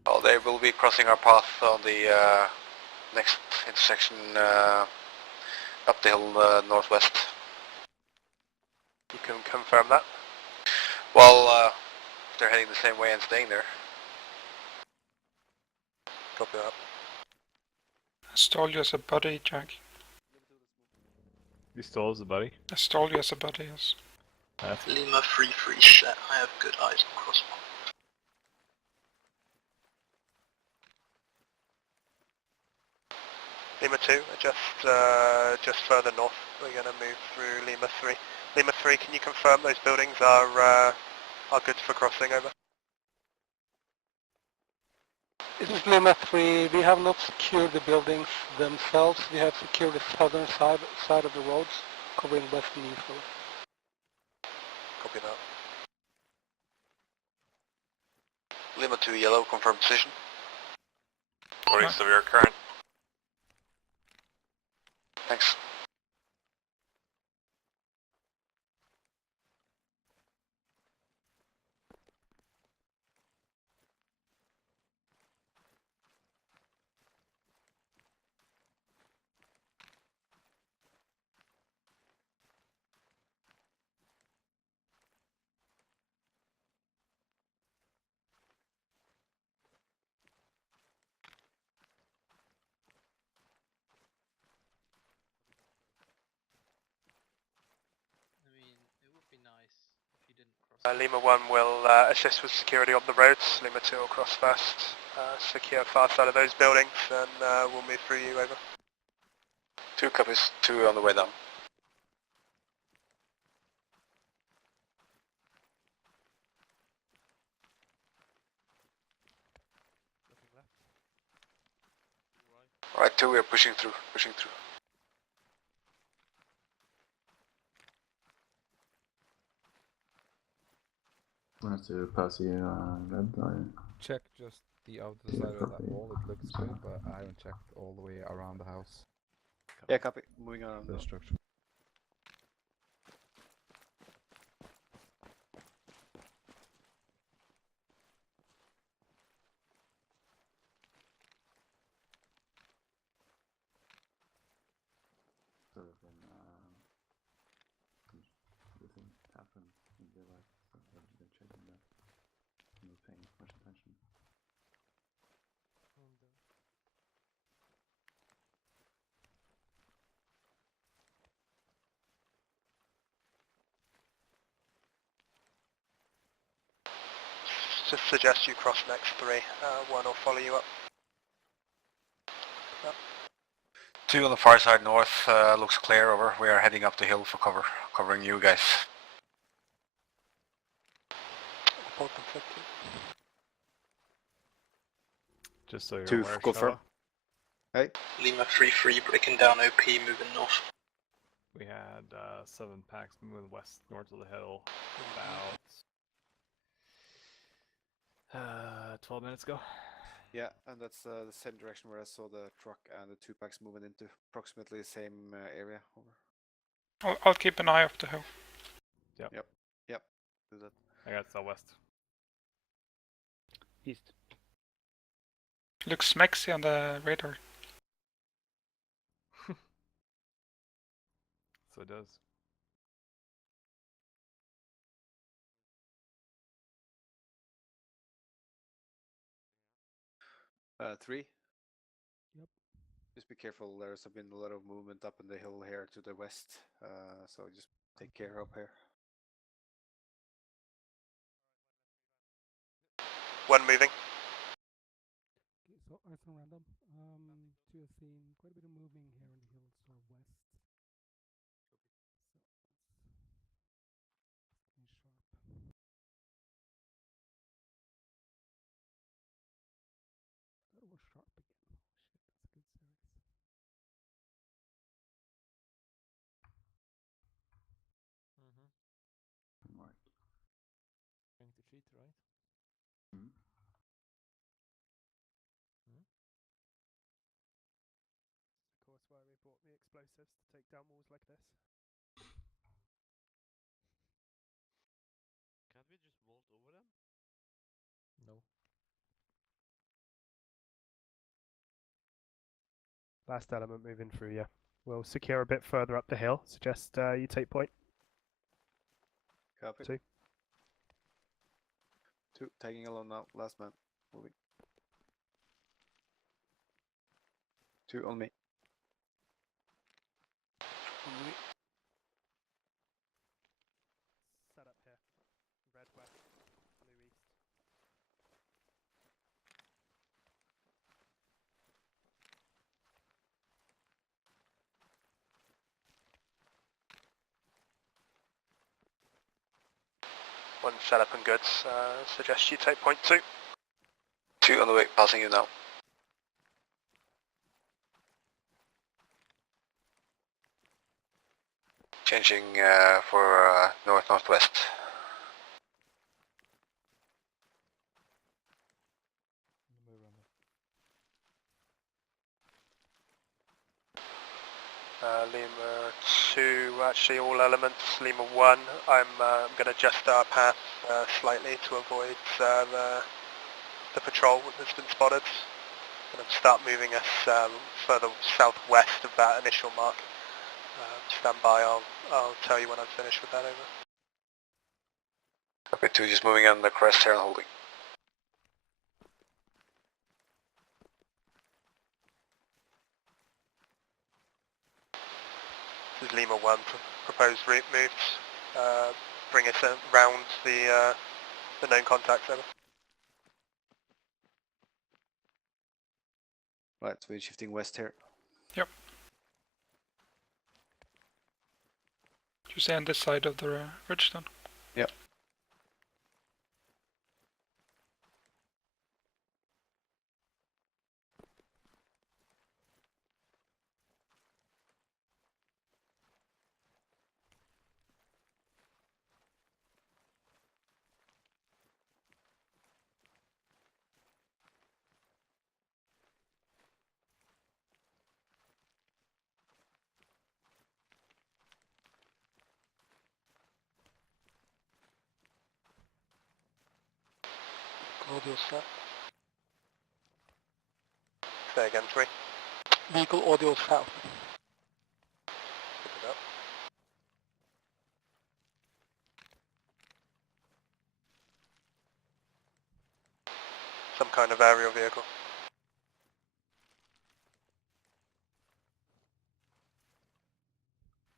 Well, they will be crossing our path on the next intersection up the hill northwest. You can confirm that? Well, they're heading the same way and staying there. Copy that. I stole you as a buddy, Jack. You stole as a buddy? I stole you as a buddy, yes. That's Lima 3-3 set. I have good eyes on crossbar. Lima 2, just further north. We're going to move through Lima 3. Lima 3, can you confirm those buildings are good for crossing, over? This is Lima 3. We have not secured the buildings themselves. We have secured the southern side of the roads, covering west and east. Copy that. Lima 2 yellow, confirm position. 40 severe current. Thanks. I mean, it would be nice if you didn't cross. Lima 1 will assist with security on the roads. Lima 2 will cross first, secure far side of those buildings, and we'll move through you, over. 2 copies, 2 on the way down. Alright, 2, we are pushing through, I have to pass you red, Check just the outer side of that wall, it looks good, but I haven't checked all the way around the house. Yeah, copy. Moving on. The structure. sort of when the thing happened in real life, so they're checking that. I'm not paying much attention. Just suggest you cross next 3. 1 will follow you up. 2 on the far side north, looks clear, over. We are heading up the hill for cover, covering you guys. Report conflicted. Just so you're 2 aware, confirm. Shava, Hey. Lima 3-3 breaking down OP moving north. we had 7 packs moving west, north of the hill about 12 minutes ago. Yeah, and that's the same direction where I saw the truck and the 2 packs moving into approximately the same area. Over. I'll keep an eye off the hill. Yep. Yep. Do that. I got southwest. East. Looks smexy on the radar. So it does. 3. Yep. Just be careful. There's been a lot of movement up in the hill here to the west, so just take care up here. 1 moving. Okay, so Arson random. To have seen quite a bit of moving here in the hills to our west. So it's sharp. That was sharp again. Oh, shit, that's a good series. Right. Trying to cheat, right? Mm. Of course, why we bought the explosives to take down walls like this. Can't we just vault over them? No. Last element moving through, yeah. We'll secure a bit further up the hill. Suggest you take point. Copy. 2. 2, tagging along now. Last man. Moving. 2 on me. Set up here. Red west, blue east. One setup and goods. Suggest you take point 2. 2 on the way, passing you now. Changing for north-northwest. Lima 2, actually all elements. Lima 1, I'm going to adjust our path slightly to avoid the patrol that's been spotted. Going to start moving us further southwest of that initial mark. Stand by, I'll tell you when I'm finished with that, over. Copy 2, just moving on the crest here and holding. This is Lima 1, proposed route moves. Bring us around the known contacts, over. Right, so we're shifting west here. Yep. You say on this side of the ridge then? Yep. Audio set. Say again, 3. Vehicle audio south. Pick it up. Some kind of aerial vehicle.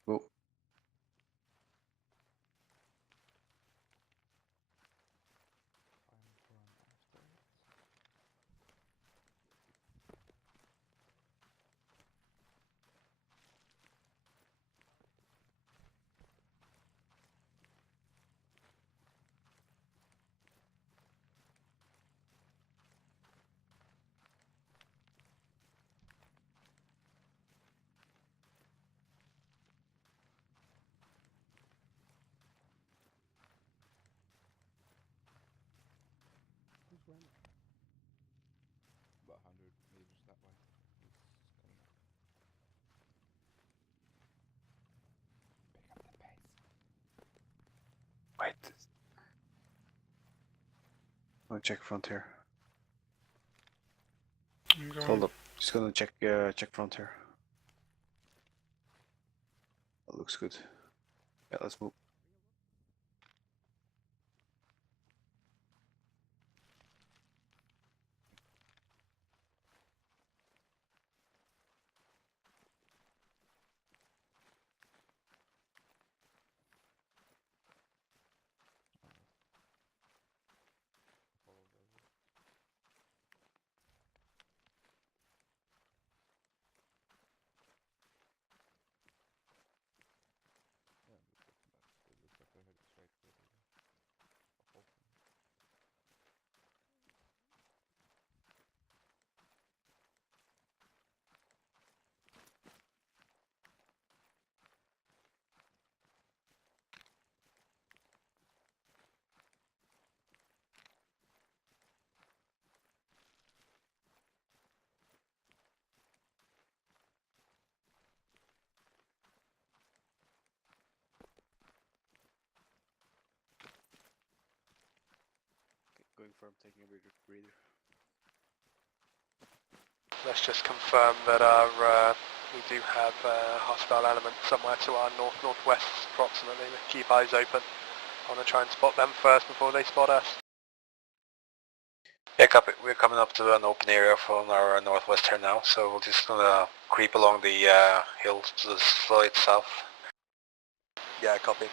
Go. Who's running? About 100 meters that way. He's coming up. Pick up the pace. Wait. I'll check front here. Hold up. Just gonna check front here. That looks good. Yeah, let's move. going firm, taking a breather. Let's just confirm that we do have a hostile element somewhere to our northwest approximately. Keep eyes open. I want to try and spot them first before they spot us. Yeah, copy. We're coming up to an open area from our northwest here now, so we're just gonna creep along the hill to the slight south. Yeah, copy.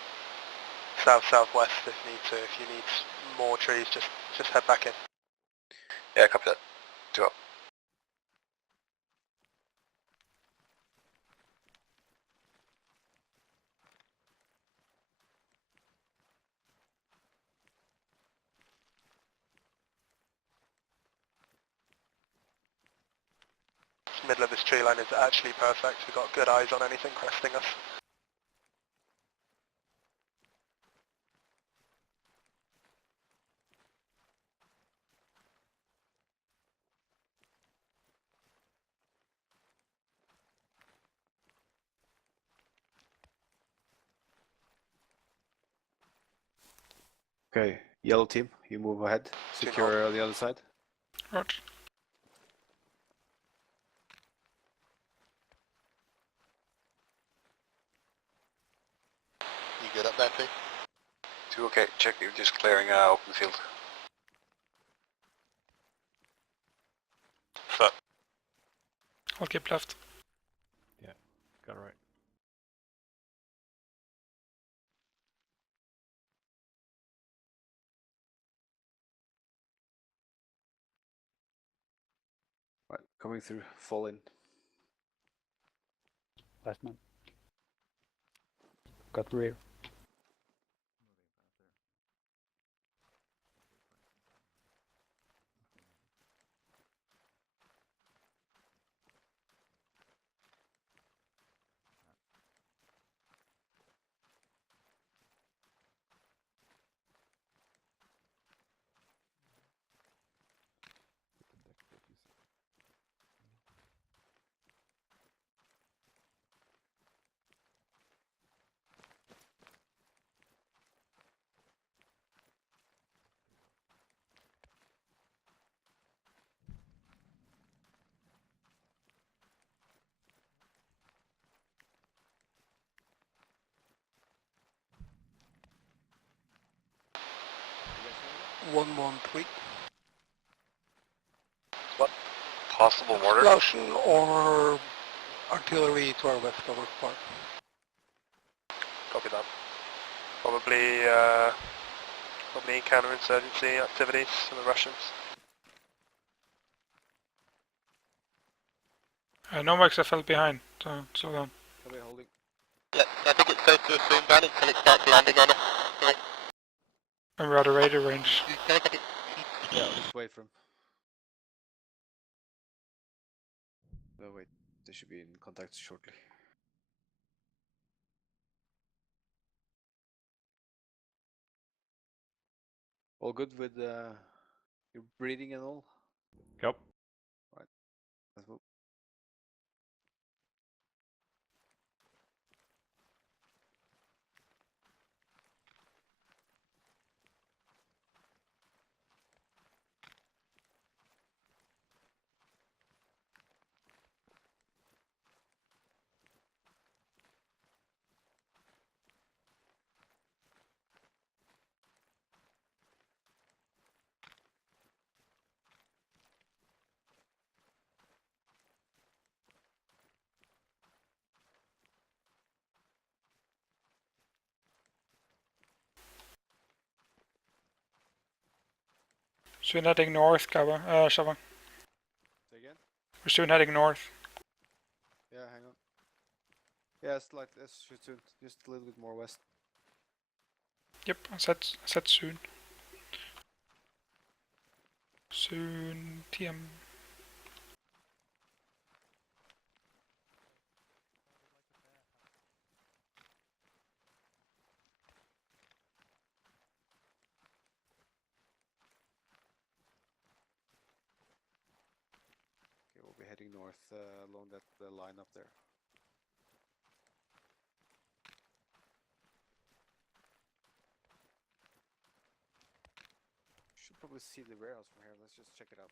Southwest if need to. If you need more trees, just head back in. Yeah, copy that. 2 up. Middle of this tree line is actually perfect. We've got good eyes on anything cresting us. Okay, yellow team, you move ahead. Secure the other side. Roger. You good up there, P? 2 okay. Check. You're just clearing open field. So. I'll keep left. Yeah, got it right. Right, coming through, fall in. Last man. Got rear. One, 1-3. What? Possible mortar? Explosion or artillery to our west over park. Copy that. Probably counterinsurgency activities from the Russians. Novax, I fell behind, so slow down. Copy, holding. Yeah, I think it's safe to assume that until it starts landing on us. Right. And we're out of radar range. Yeah, just wait for him. No, wait. They should be in contact shortly. All good with your breathing and all? Yep. Right. Let's move. Soon heading north, Shava. Say again? We're soon heading north. Yeah, hang on. Yeah, slightly. Shoot soon. Just a little bit more west. Yep, I said soon. Soon, TM. Okay, we'll be heading north along that line up there. Should probably see the warehouse from here. Let's just check it out.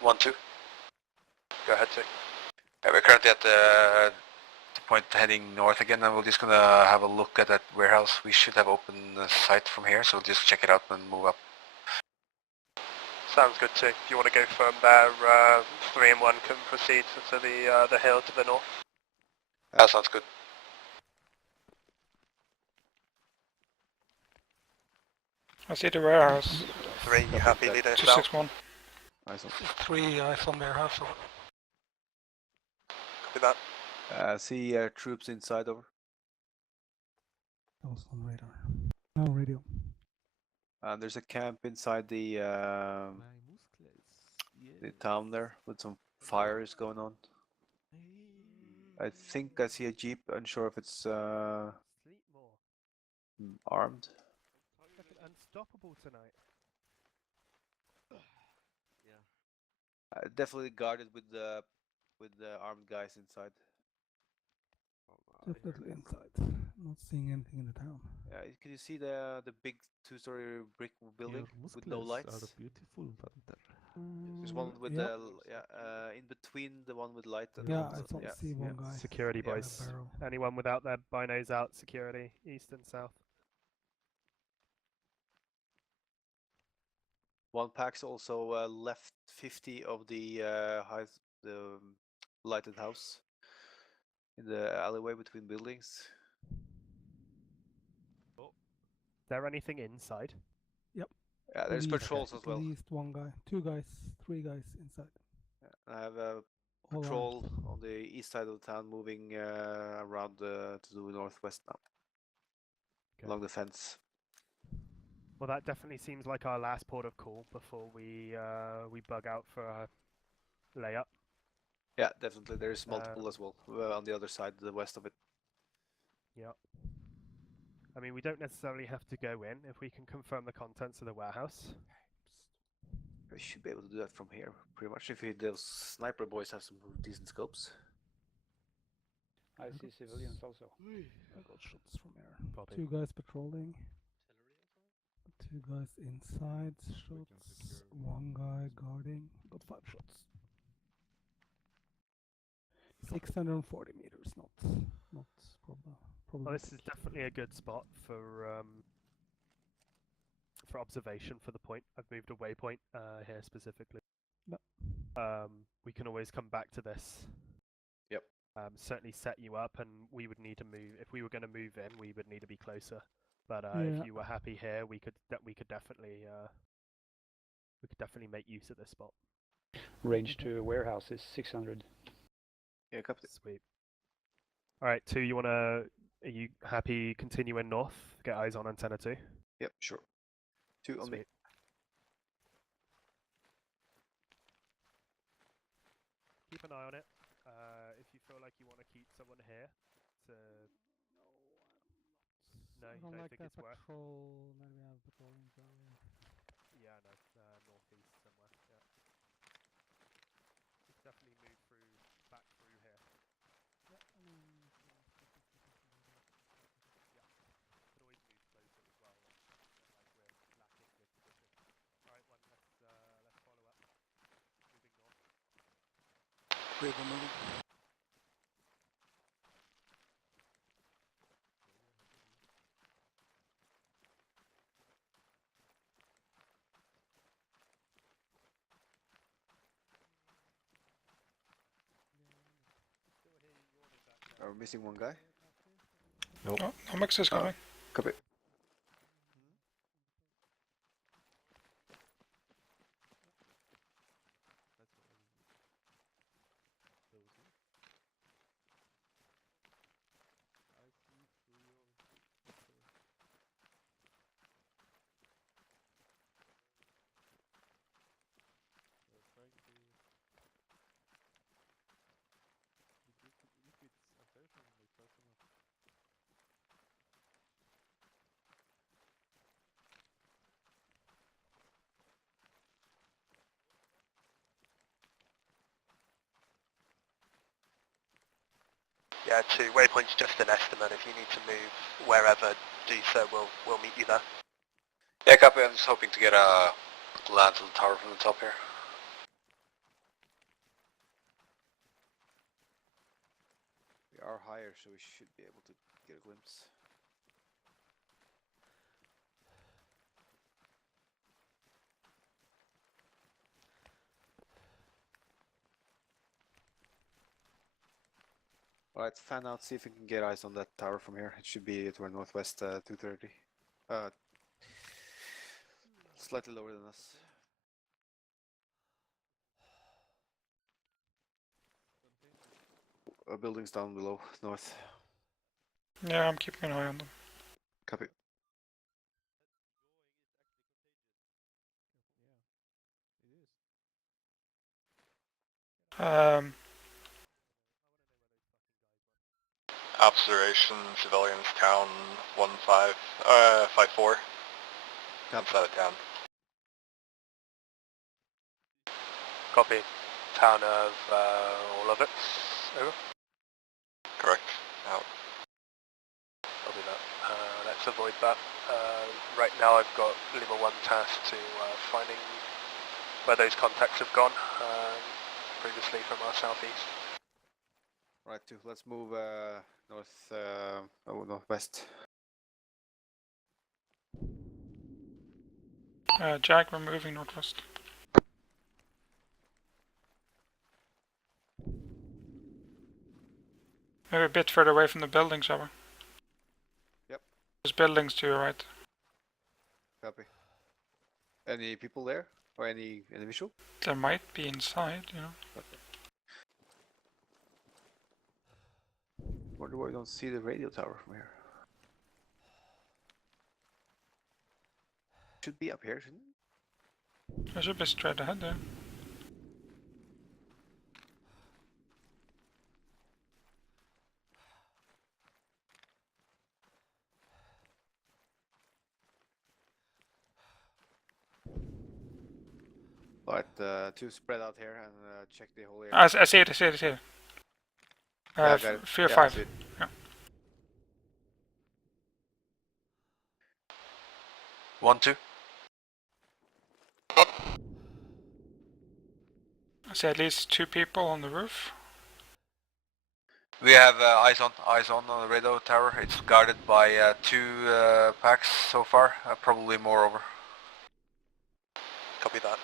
One, two. Go ahead, sir. Yeah, we're currently at the point heading north again, and we're just gonna have a look at that warehouse. We should have open sight from here, so we'll just check it out and move up. Sounds good too. If you want to go from there, 3 and 1 can proceed to the hill to the north. That sounds good. I see the warehouse. 3, you happy leading us south? 261. Nice one. 3 eyes on warehouse. Copy that. See troops inside over. That was on radar. No radio. There's a camp inside the town there with some fires going on. I think I see a jeep. Unsure if it's armed. Fucking unstoppable tonight. Definitely guarded with the armed guys inside. Definitely inside. Not seeing anything in the town. Can you see the big 2-story brick building with no lights? Are beautiful, Panther. There's one with Yep. in between the one with light and Yeah, the I saw see one guy. Security Yeah. boys. Anyone without their binos out, security, east and south. One pack's also left 50 of the lighted house in the alleyway between buildings. Is there anything inside? Yep. Yeah, there's At least- patrols as well. At least one guy, 2 guys, 3 guys inside. I have a All patrol on the east side of the town moving around to the northwest now. Along the fence. Well, that definitely seems like our last port of call before we bug out for a layup. Yeah, definitely. There's multiple as well on the other side, the west of it. Yep. I mean, we don't necessarily have to go in if we can confirm the contents of the warehouse. We should be able to do that from here, pretty much. If those sniper boys have some decent scopes. I see civilians also. I got shots from air. 2 guys patrolling. 2 guys inside. Shots. 1 guy guarding. Got 5 shots. 640 meters. Not probably. Well, this is definitely a good spot for observation for the point. I've moved a waypoint here specifically. Yep. We can always come back to this. Yep. Certainly set you up, and we would need to move. If we were going to move in, we would need to be closer. But Yeah. if you were happy here, we could definitely make use of this spot. Range to warehouse is 600. Yeah, copy. Sweet. All right, 2. Are you happy continuing north? Get eyes on antenna 2. Yep, sure. 2 on me. Sweet. Keep an eye on it. If you feel like you want to keep someone here to... No, I you don't don't like think that it's worth? patrol. Now we have patrolling area. Yeah, no, northeast somewhere. Yeah. We could definitely move back through here. Yeah, I mean, Yeah. Could always move closer as well. Like we're lacking good position. All right, let's follow up. Moving north. River moving. Are we missing one guy? Nope. Oh, Nomex is coming. Copy. Yeah, 2. Waypoint's just an estimate. If you need to move wherever, do so. We'll meet you there. Yeah, copy. I'm just hoping to get a glance of the tower from the top here. We are higher, so we should be able to get a glimpse. Alright, fan out, see if we can get eyes on that tower from here. It should be to our northwest, 230. Slightly lower than us. Buildings down below, north. Yeah, I'm keeping an eye on them. Copy. Observation, civilians, town 54. Inside of town. Copy. Town of all of it. Over. Correct. Out. Copy that. Let's avoid that. Right now I've got Lima 1 tasked to finding where those contacts have gone previously from our southeast. Right, 2. Let's move northwest. Jack, we're moving northwest. Maybe a bit further away from the buildings, over. Yep. There's buildings to your right. Copy. Any people there? Or any visual? There might be inside, you know. Okay. Wonder why we don't see the radio tower from here. Should be up here, shouldn't it? I should be straight ahead there. Alright, 2 spread out here and check the whole area. I see it, here. Yeah, I got it. 3 or Yeah, 5. Yeah. 1, 2. I see at least 2 people on the roof. We have eyes on the radio tower. It's guarded by 2 packs so far, probably more over. Copy that.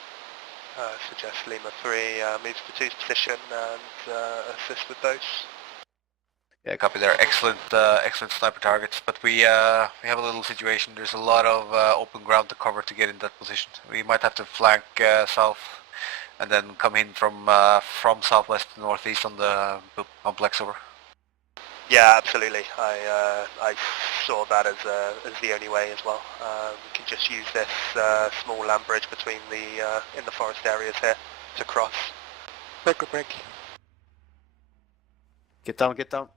Suggest Lima 3 moves to 2's position and assist with those. Yeah, copy there. Excellent sniper targets. But we have a little situation. There's a lot of open ground to cover to get in that position. We might have to flank south, and then come in from southwest to northeast on the complex. Over. Yeah, absolutely. I saw that as the only way as well. We can just use this small land bridge between the in the forest areas here to cross. Break. Get down, get down.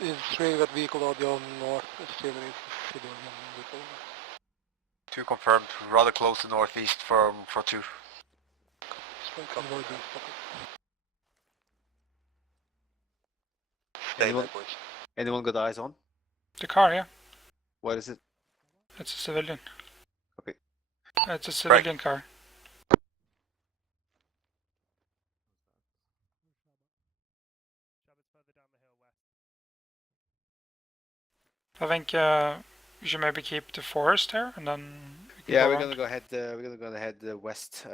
Is really that vehicle audio north, still is civilian vehicle. 2 confirmed. Rather close to northeast for 2. Anyone got eyes on? The car, yeah. What is it? It's a civilian. Okay. It's a civilian car. I think you should maybe keep the forest here, and then Yeah, we're gonna go ahead. We're gonna go ahead west,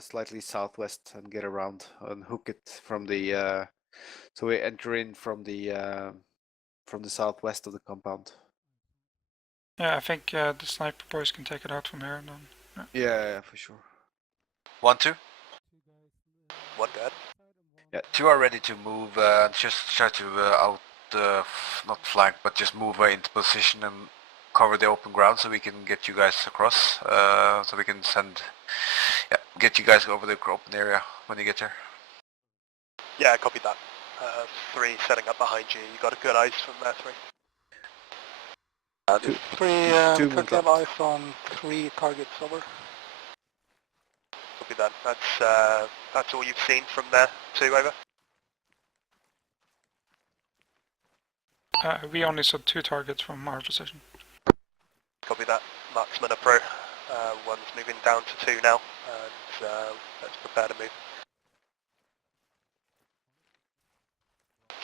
slightly southwest, and get around and hook it from the. So we enter in from the southwest of the compound. Yeah, I think the sniper boys can take it out from here, and then. Yeah, for sure. 1, 2. 1 dead. Yeah, 2 are ready to move. Just try to not flank, but just move into position and cover the open ground so we can get you guys across. So we can get you guys over the open area when you get there. Yeah, copy that. 3 setting up behind you. You got a good eyes from there, 3. 3 currently have eyes on 3 targets, over. Copy that. That's all you've seen from there too, over? We only saw 2 targets from our position. Copy that. Marksman are pro. One's moving down to 2 now, and let's prepare to move.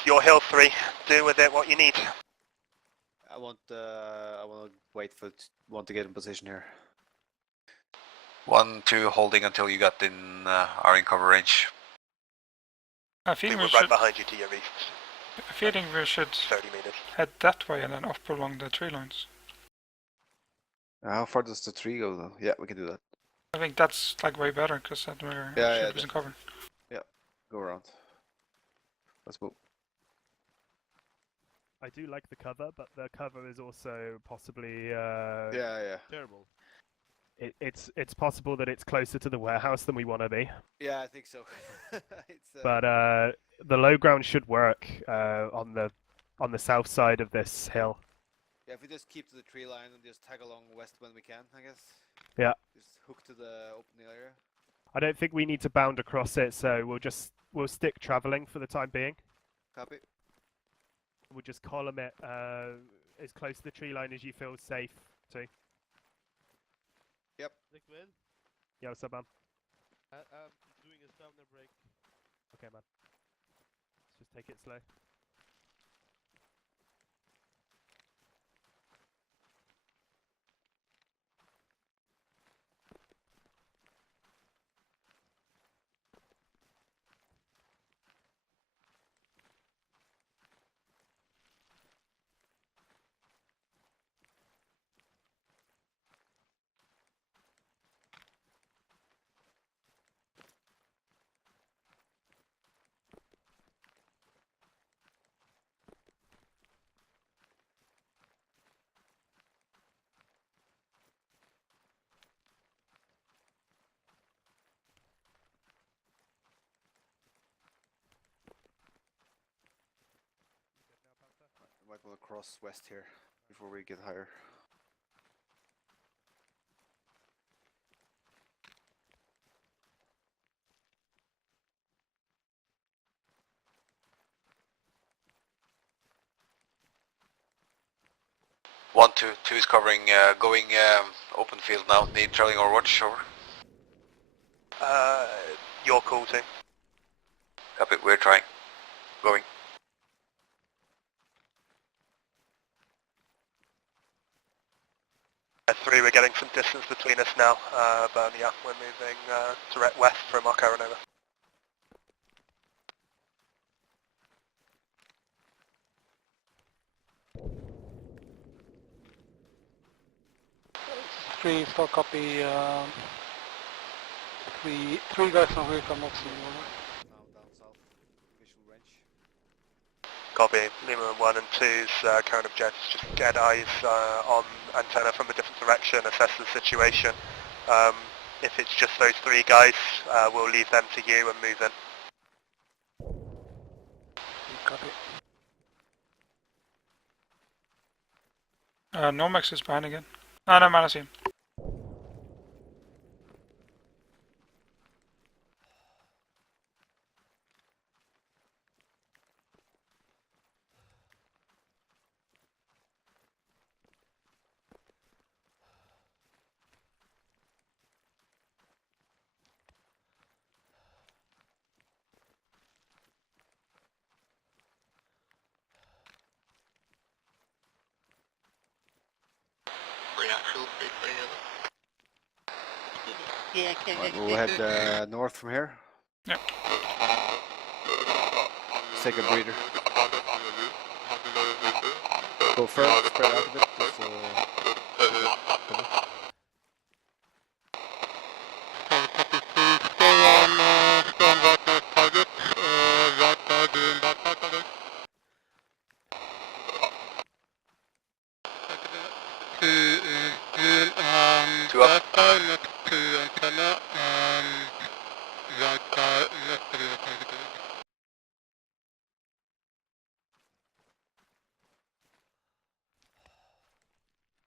Your hill 3, do with it what you need. I want to wait for one to get in position here. 1-2 holding until you got in are in cover range. I think we we're should. right behind you to your east. I feeling we should 30 meters. head that way and then up along the tree lines. How far does the tree go though? Yeah, we can do that. I think that's like way better because then we're in cover. Yeah, go around. Let's move. I do like the cover, but the cover is also possibly Yeah. terrible. It's possible that it's closer to the warehouse than we want to be. Yeah, I think so. But the low ground should work on the south side of this hill. Yeah, if we just keep to the tree line and just tag along west when we can, I guess. Yeah. Just hook to the open area. I don't think we need to bound across it, so we'll stick traveling for the time being. Copy. We'll just column it as close to the tree line as you feel safe to. Yep. Liquid. Yeah, what's up, man? Doing a stamina break. Okay, man. Let's just take it slow. Might want to cross west here before we get higher. One, two is covering, going open field now. Need trailing or watch, over. Your call too. Copy, we're trying. Going. At 3, we're getting some distance between us now, but yeah, we're moving direct west from our current over. Three, still copy. Three guys on route, I'm not seeing over. Now down south, visual range. Copy. Lima 1 and 2's current objectives just get eyes on antenna from a different direction, assess the situation. If it's just those 3 guys, we'll leave them to you and move in. Copy. Nomex is behind again. Ah, no, man, I see him. Right, we'll head north from here. Yep. Let's take a breather. Go first, spread out a bit. Just, Two up.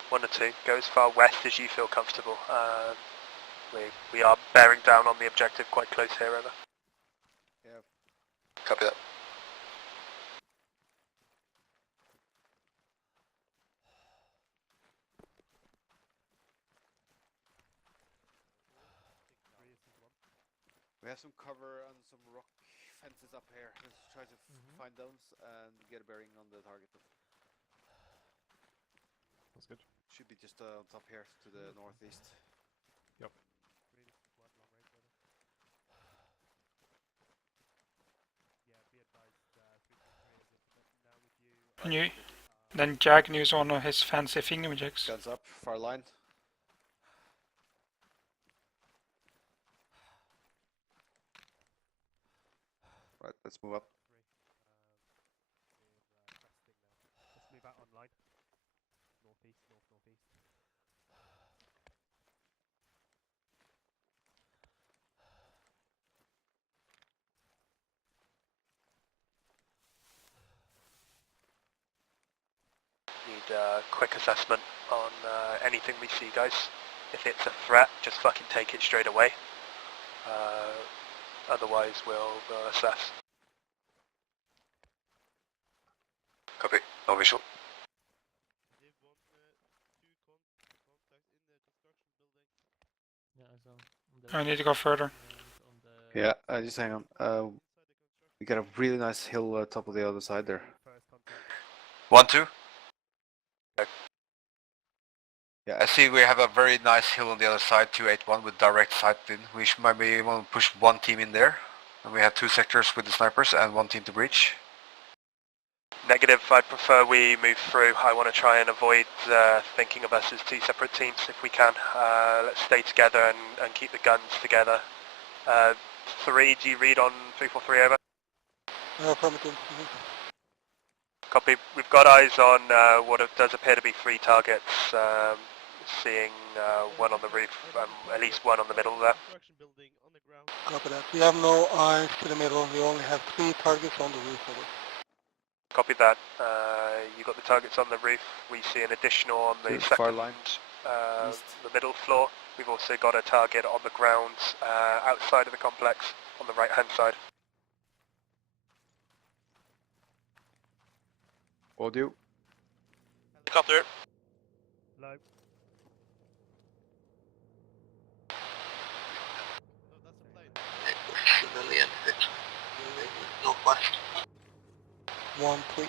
One or 2, go as far west as you feel comfortable. We are bearing down on the objective quite close here, over. Copy that. We have some cover on some rock fences up here. Let's try to find those and get a bearing on the target. That's good. Should be just on top here to the northeast. Yep. And you, then Jack can use one of his fancy thingamajigs. Guns up, far line. Right, let's move up. Let's move out online. Northeast, northeast. Need a quick assessment on anything we see, guys. If it's a threat, just fucking take it straight away. Otherwise, we'll assess. Copy. No visual. I need to go further. Yeah, just hang on. We got a really nice hill top of the other side there. 1-2. Yeah, I see we have a very nice hill on the other side, 281 with direct sight in. We might be able to push one team in there. And we have 2 sectors with the snipers and 1 team to breach. Negative, I'd prefer we move through. I want to try and avoid thinking of us as 2 separate teams if we can. Let's stay together and keep the guns together. 3, do you read on 343 over? Affirmative. Copy. We've got eyes on what does appear to be 3 targets. Seeing 1 on the roof, at least 1 on the middle there. Copy that. We have no eyes to the middle. We only have 3 targets on the roof of it. Copy that. You got the targets on the roof. We see an additional on the second, the middle floor. We've also got a target on the ground outside of the complex on the right hand side. Audio. Helicopter. Low. Civilian 6, northwest. 1, 3.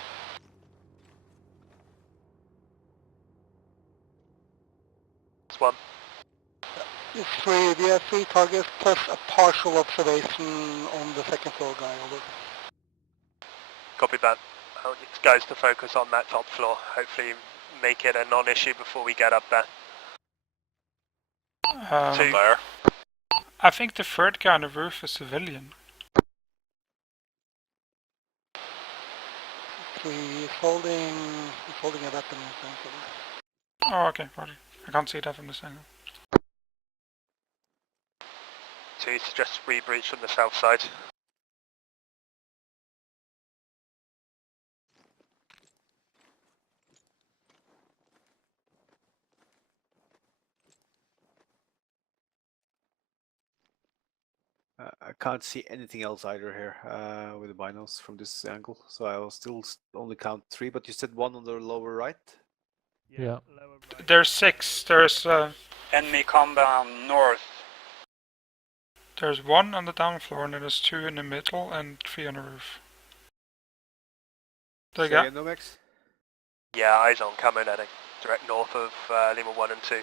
It's 1. It's 3. We have 3 targets plus a partial observation on the second floor guy. Over. Copy that. I want you guys to focus on that top floor. Hopefully make it a non-issue before we get up there. 2. Fire. I think the third guy on the roof is civilian. 3 is holding a weapon in front of him. Oh, okay, roger. I can't see that from this angle. 2, suggest we breach from the south side. I can't see anything else either here with the binos from this angle, so I will still only count 3. But you said 1 on the lower right. Yeah. There's 6. There's Enemy compound north. There's 1 on the down floor, and then there's 2 in the middle and 3 on the roof. There you go. Nomex? Yeah, eyes on camo netting. Direct north of Lima 1 and 2.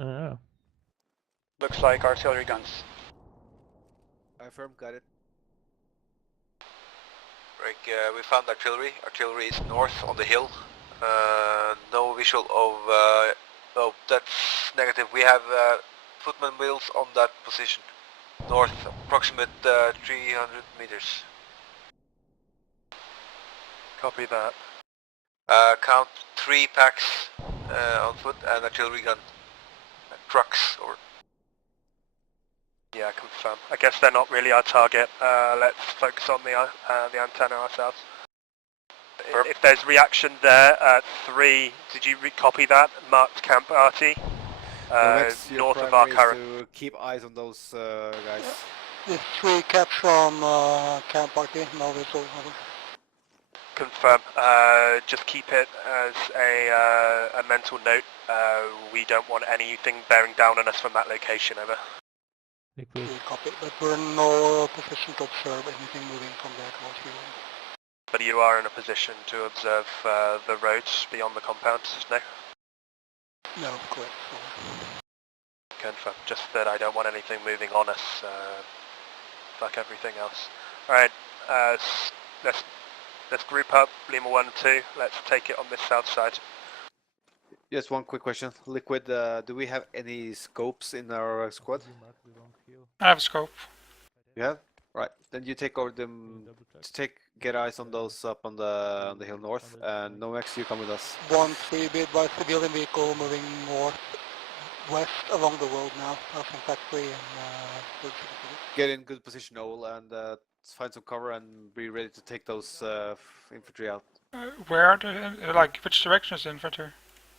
Oh. Looks like artillery guns. I affirm, got it. Break, we found artillery. Artillery is north on the hill. No visual of... oh, that's negative. We have footman wheels on that position. North, approximate 300 meters. Copy that. Count 3 packs on foot and artillery gun. Trucks, or... Yeah, confirm. I guess they're not really our target. Let's focus on the antenna ourselves. If there's reaction there at 3, did you copy that? Marked camp RT? Novex, your north of our primary is current. to keep eyes on those guys. It's 3 caps from camp party, no visual. Over. Confirm. Just keep it as a mental note. We don't want anything bearing down on us from that location, over. We copy, but we're in no position to observe anything moving from there towards you. But you are in a position to observe the roads beyond the compound, no? No, correct. Confirm. Just that I don't want anything moving on us, like everything else. Alright, let's group up, Lima 1 and 2, let's take it on this south side. Just one quick question. Liquid, do we have any scopes in our squad? I have a scope. You have? Right. Then you take over them. Get eyes on those up on the hill north, and Novex, you come with us. 1-3, be advised, civilian vehicle moving north, west along the road now, passing factory and Get in good position, Owl, and find some cover and be ready to take those infantry out. Where are the, like, which direction is the infantry?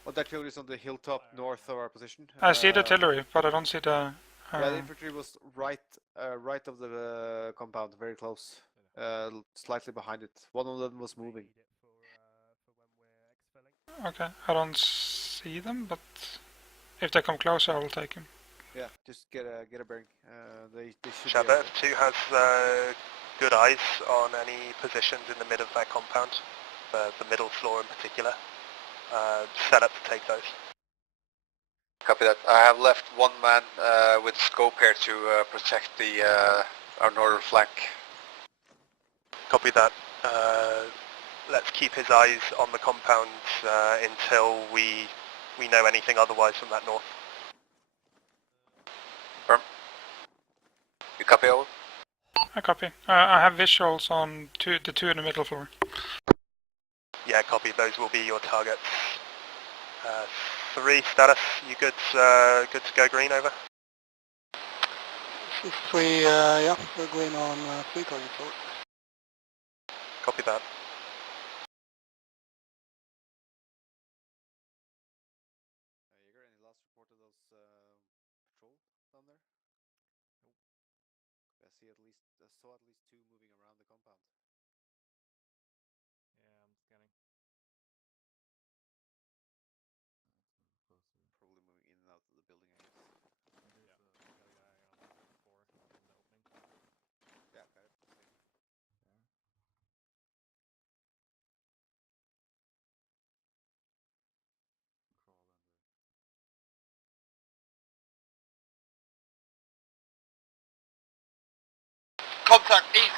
Well, the artillery is on the hilltop north of our position. I see the artillery, but I don't see the... Yeah, the infantry was right of the compound, very close, slightly behind it. One of them was moving. Okay, I don't see them, but if they come closer, I will take them. Yeah, just get a bearing. They should Shabba, be. if 2 has good eyes on any positions in the middle of that compound, the middle floor in particular, set up to take those. Copy that. I have left one man with scope here to protect our northern flank. Copy that. Let's keep his eyes on the compound until we know anything otherwise from that north. Firm. You copy all? I copy. I have visuals on the 2 in the middle floor. Yeah, copy. Those will be your targets. 3 status. You good? Good to go green, over. 3, yeah, we're going on 3 target forward. Copy that. You got any last report of those patrol down there? Nope. I saw at least 2 moving around the compound. Probably moving in and out of the building, I guess. Yeah, got it. Contact east.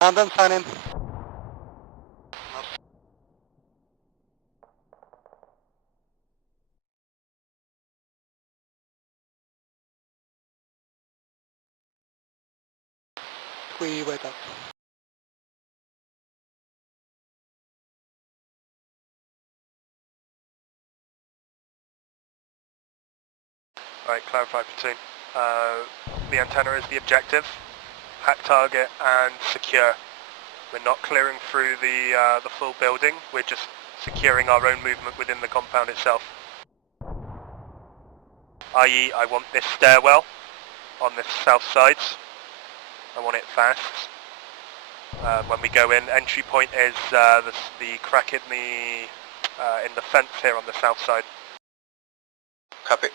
And then sign in. We wake up. Alright, clarify platoon. The antenna is the objective. Hack target and secure. We're not clearing through the full building, we're just securing our own movement within the compound itself. I.e., I want this stairwell on the south side. I want it fast. When we go in, entry point is the crack in the fence here on the south side. Copy.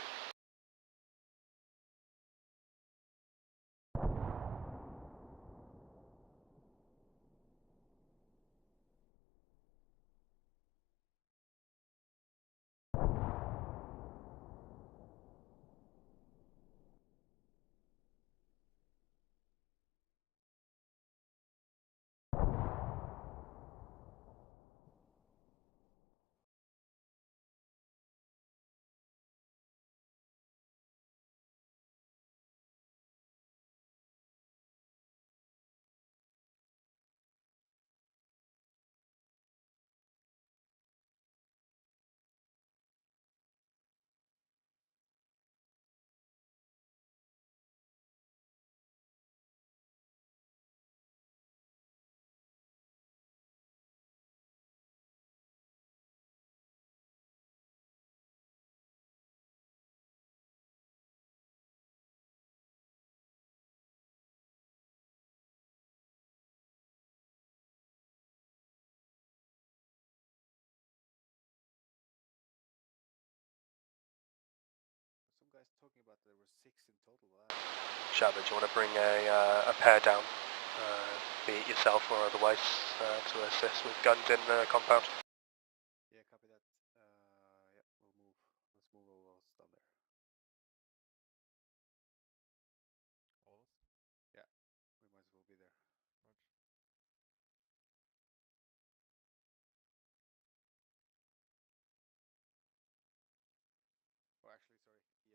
There were 6 in total. Shabba, do you want to bring a pair down? Be it yourself or otherwise, to assist with guns in the compound? Yeah, copy that. Yeah, we'll move. Let's move all of us down there. All of us? Yeah, we might as well be there. Oh, actually, sorry, Jaeger.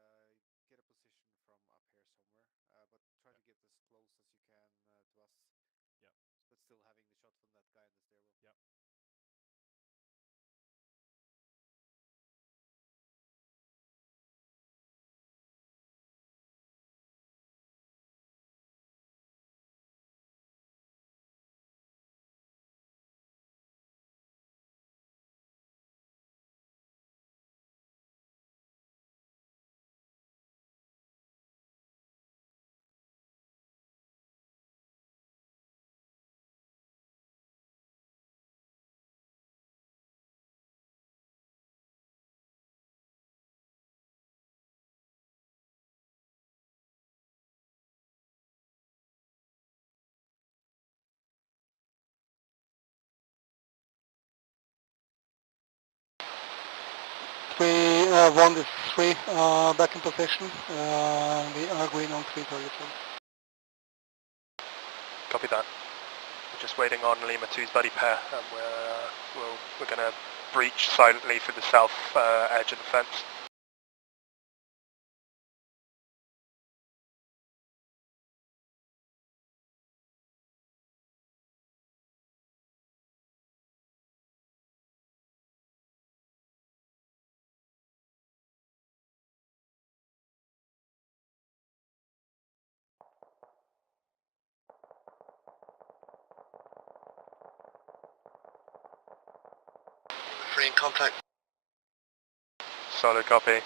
Get a position from up here somewhere, but try to get as close as you can to us. Yep. But still having the shot from that guy in the stairwell. Yep. We won this 3 back in position. We are green on 3 targets. Copy that. We're just waiting on Lima 2's buddy pair, and we're going to breach silently through the south edge of the fence. Free in contact. Solid copy.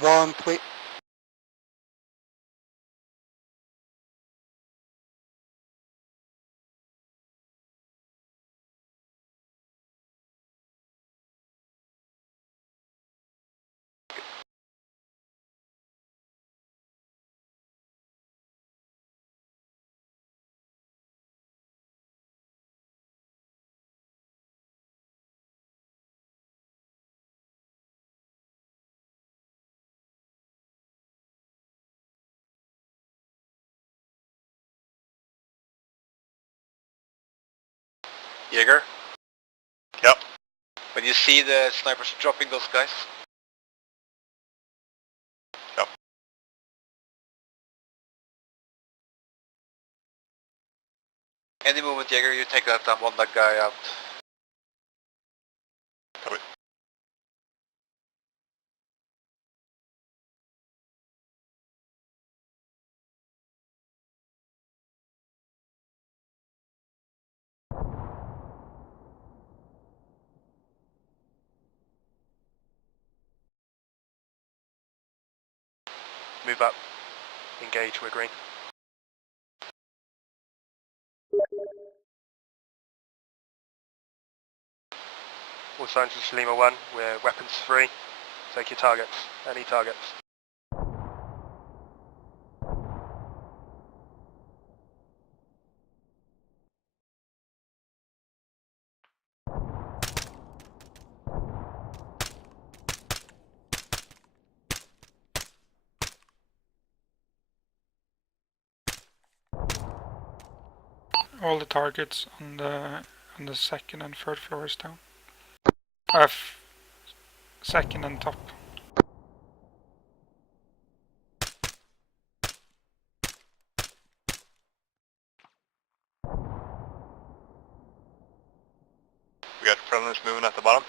One, 3. Jaeger? Yep. When you see the snipers dropping those guys? Yep. Any movement, Jaeger, you take that one that guy out. Copy. Move up. Engage, we're green. All signs of Lima 1, we're weapons free. Take your targets. Any targets. All the targets on the second and third floors down. Second and top. We got prisoners moving at the bottom.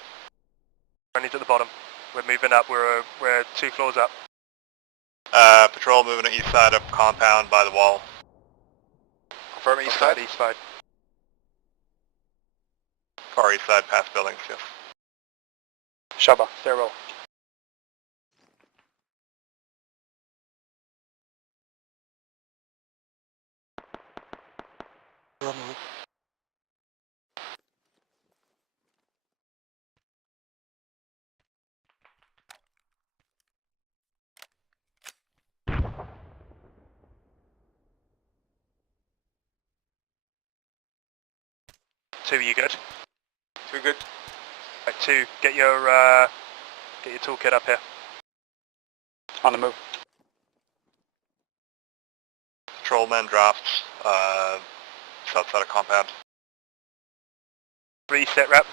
Only to the bottom. We're moving up. We're 2 floors up. Patrol moving to east side of compound by the wall. Confirm east side? East side. Far east side past buildings, yes. Shabba, stairwell. We're on the roof. Two, you good? Two good. Right, two, get your toolkit up here. On the move. Patrolman drafts, south side of compound. 3 set rep.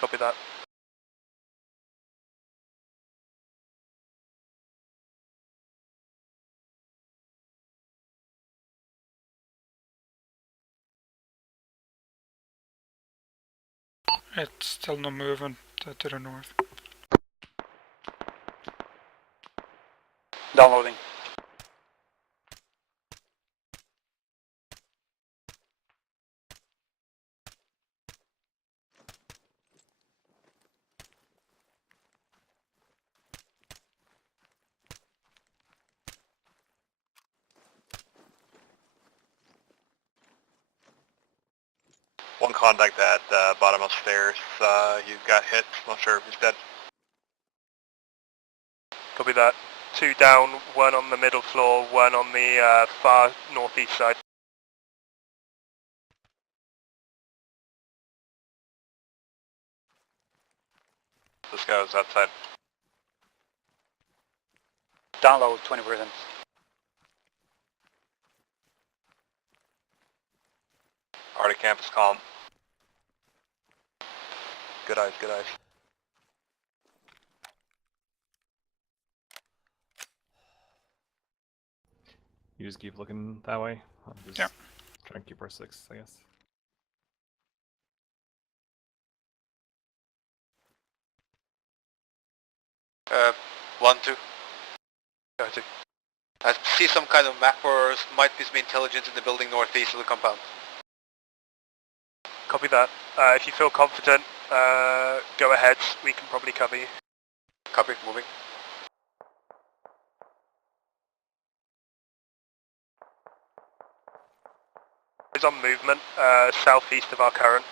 Copy that. It's still no movement to the north. Downloading. One contact at bottom of stairs. He got hit. Not sure if he's dead. Copy that. 2 down, 1 on the middle floor, 1 on the far northeast side. This guy was outside. Download 20%. Arctic camp is calm. Good eyes, good eyes. You just keep looking that way. I'll just try and keep our 6, I guess. One, two. Go to. I see some kind of map or might be some intelligence in the building northeast of the compound. Copy that. If you feel confident, go ahead. We can probably cover you. Copy, moving. Is on movement, southeast of our current.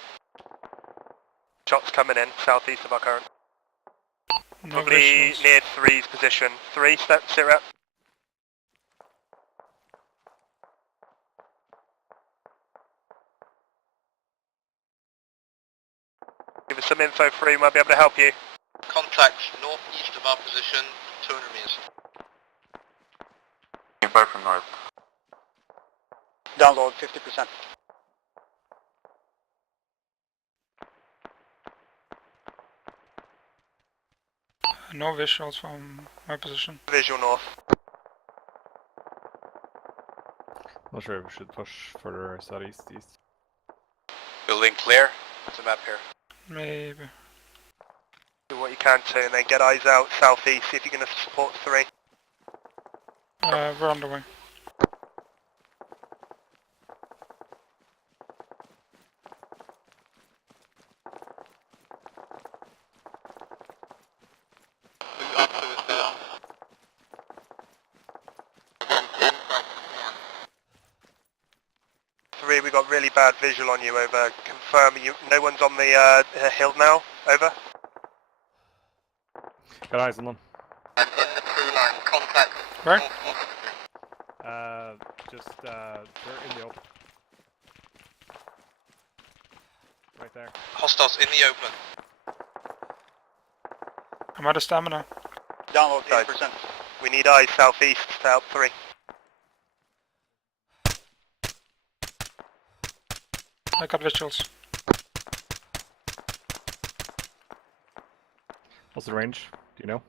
Shots coming in, southeast of our current. No Probably visuals. near 3's position. 3, sit rep. Give us some info, 3, might be able to help you. Contacts northeast of our position, 200 meters. Fire from north. Download 50%. No visuals from my position. Visual north. Not sure if we should push further southeast, east. Building clear. There's a map here. Maybe. Do what you can to, and then get eyes out southeast, see if you're going to support 3. We're on the way. We got really bad visual on you, over. Confirm you. No one's on the hill now, over. Got eyes on them. And in the true line, contact. Where? They're in the open. Right there. Hostiles in the open. I'm out of stamina. Download 80%. We need eyes southeast to help 3. I got visuals. What's the range? Do you know?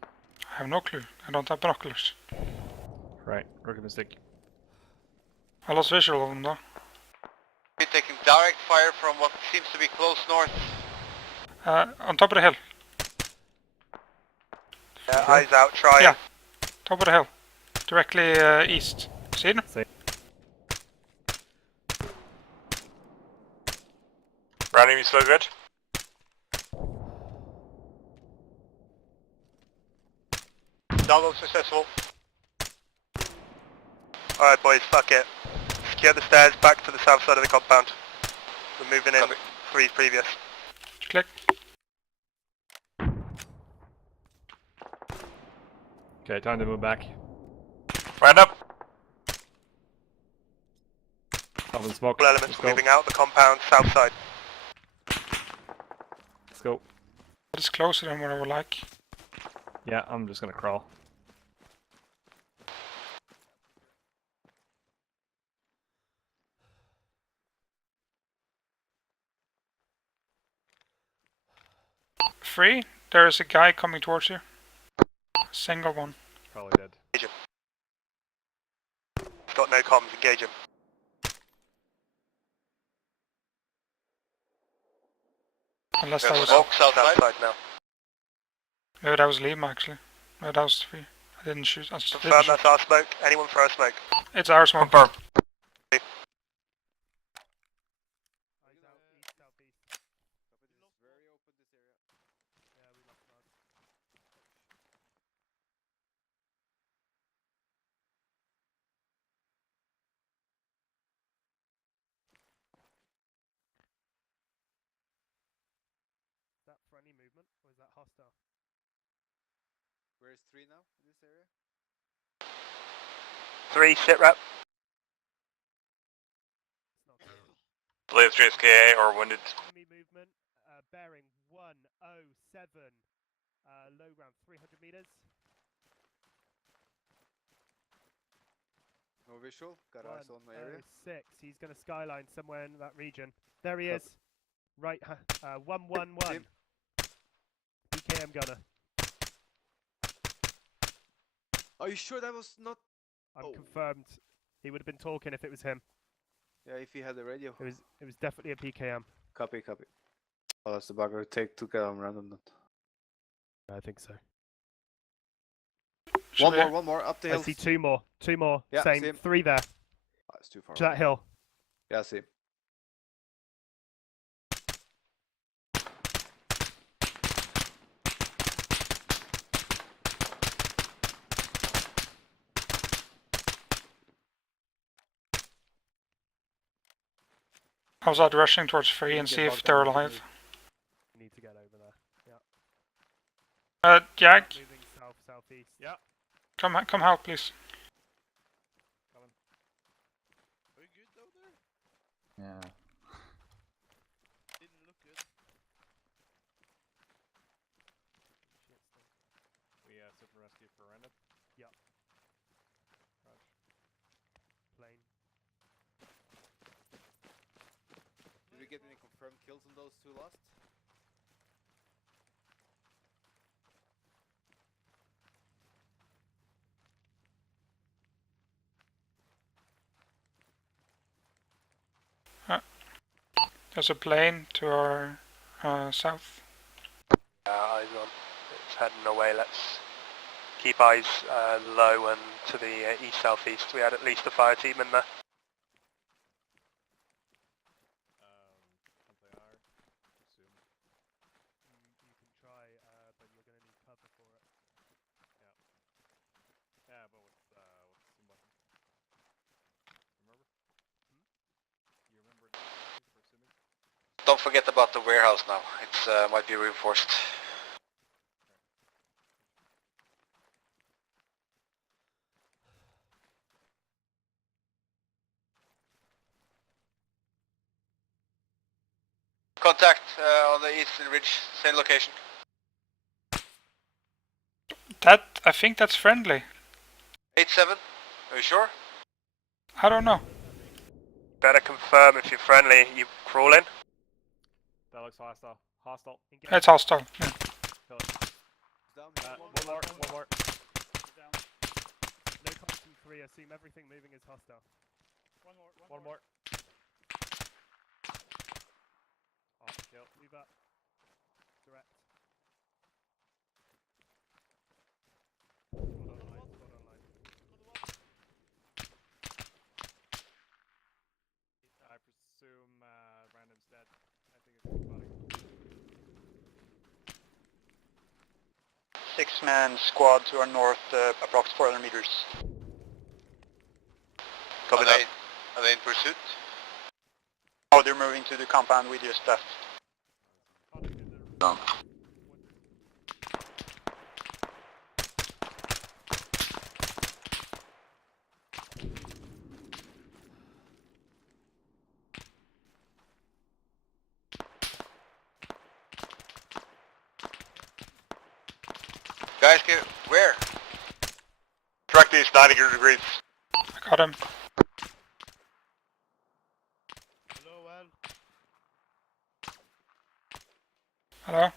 I have no clue. I don't have binoculars. Right, rookie mistake. I lost visual of them though. We're taking direct fire from what seems to be close north. On top of the hill. Eyes out, try. Yeah. Top of the hill. Directly east. Seen? Brandon, you still good? Salvo successful. Alright boys, fuck it. Secure the stairs back to the south side of the compound. We're moving in 3 previous. Click. Okay, time to move back. Right up. Up in smoke. All elements Let's go. moving out the compound, south side. Let's go. It's closer than what I would like. Yeah, I'm just gonna crawl. Free? There is a guy coming towards you. Single one. Probably dead. Engage him. He's got no comms, engage him. Unless that was... South side now. Maybe that was Liam actually. No, that was free. I didn't shoot. I Confirm didn't shoot. that's our smoke. Anyone throw a smoke? It's our smoke. Confirm. Is that friendly movement or is that hostile? Where's 3 now in this area? 3, sit rep. Believe 3 is KA or wounded. Enemy movement, bearing 107, low ground 300 meters. No visual, got eyes on the area. 106, he's going to skyline somewhere in that region. There he is. Right, 111. BKM gunner. Are you sure that was not? I'm confirmed. He would have been talking if it was him. Yeah, if he had the radio. It was definitely a PKM. Copy, copy. Oh, that's the bugger. Took it on random then. I think so. One more, up the hill. I see 2 more. 2 more. Yeah, Same. see him. 3 there. Oh, it's too far. To that hill. Yeah, I see him. I was out rushing towards free and see if they're alive. You need to get over there. Yeah. Jack, Moving south, southeast. Yeah. come help, please. Coming. Are you good down there? Yeah. Didn't look good. We search and rescue for random. Yep. Crouch. Plane. Did we get any confirmed kills on those 2 lost? There's a plane to our south. Eyes on. It's heading away. Let's keep eyes low and to the east-southeast. We had at least a fire team in there. They are. Assume. You can try, but you're going to need cover for it. Yeah. Yeah, but what's the weapon? Remember? You remember the for assuming? Don't forget about the warehouse now. It's might be reinforced. Contact on the eastern ridge, same location. I think that's friendly. 8-7, are you sure? I don't know. Better confirm if you're friendly. You crawl in. That looks hostile. Hostile. It's hostile. Yeah. Kill it. One more. Down. No comms from 3. Assume everything moving is hostile. One more. Awesome kill. Move up. Direct. Squad online. I presume random's dead. I think it's body. 6 men and squad to our north, approx 400 meters. Copy that. Are they in pursuit? Oh, they're moving to the compound we just left. No. Guys, where? Direct east, 90 degrees. I got him. Hello, Al. Hello?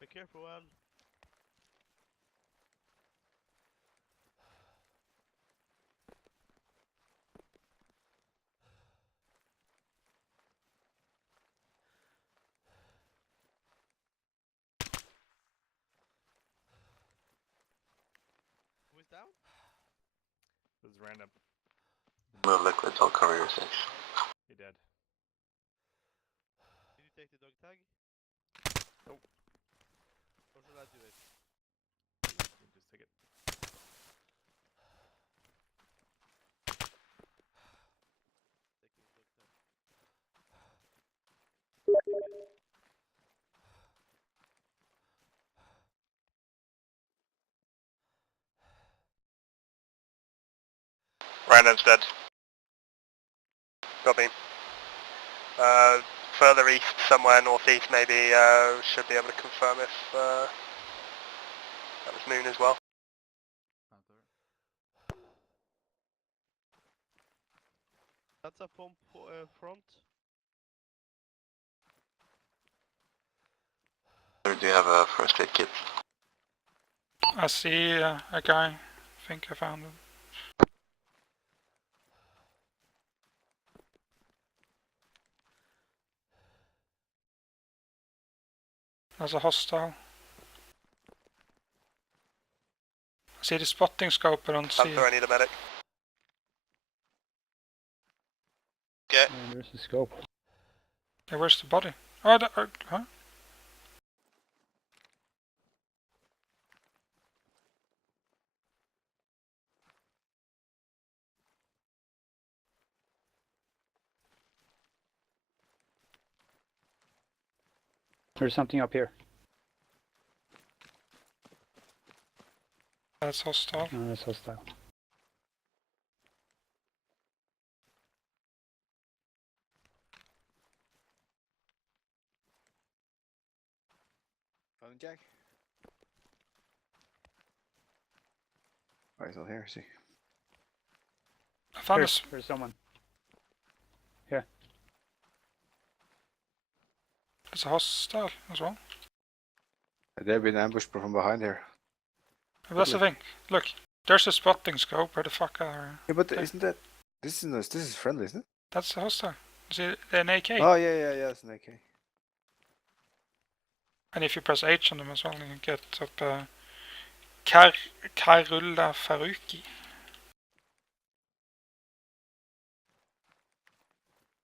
Be careful, Al. Who's down? This is random. Move liquid, I'll cover your 6. He dead. Did you take the dog tag? Nope. Or should I do it? You just take it. Taking a dog tag. Random's dead. Copy. Further east, somewhere northeast maybe, should be able to confirm if that was Moon as well. Out there. That's up on front. Do you have a first aid kit? I see a guy. I think I found him. There's a hostile. I see the spotting scope, but I don't see Panther, I need a medic. Okay. And there's the scope. Hey, where's the body? Oh, huh? There's something up here. That's hostile. No, that's hostile. Phone jack? Oh, he's not here, is he? I found There's someone. Here. There's a hostile as well. They've been ambushed from behind here. That's the thing. Look, there's a spotting scope. Where the fuck are? Yeah, but isn't that... This is friendly, isn't it? That's a hostile. Is it an AK? Oh, yeah, it's an AK. And if you press H on them as well, you can get up Karulla Faruqi.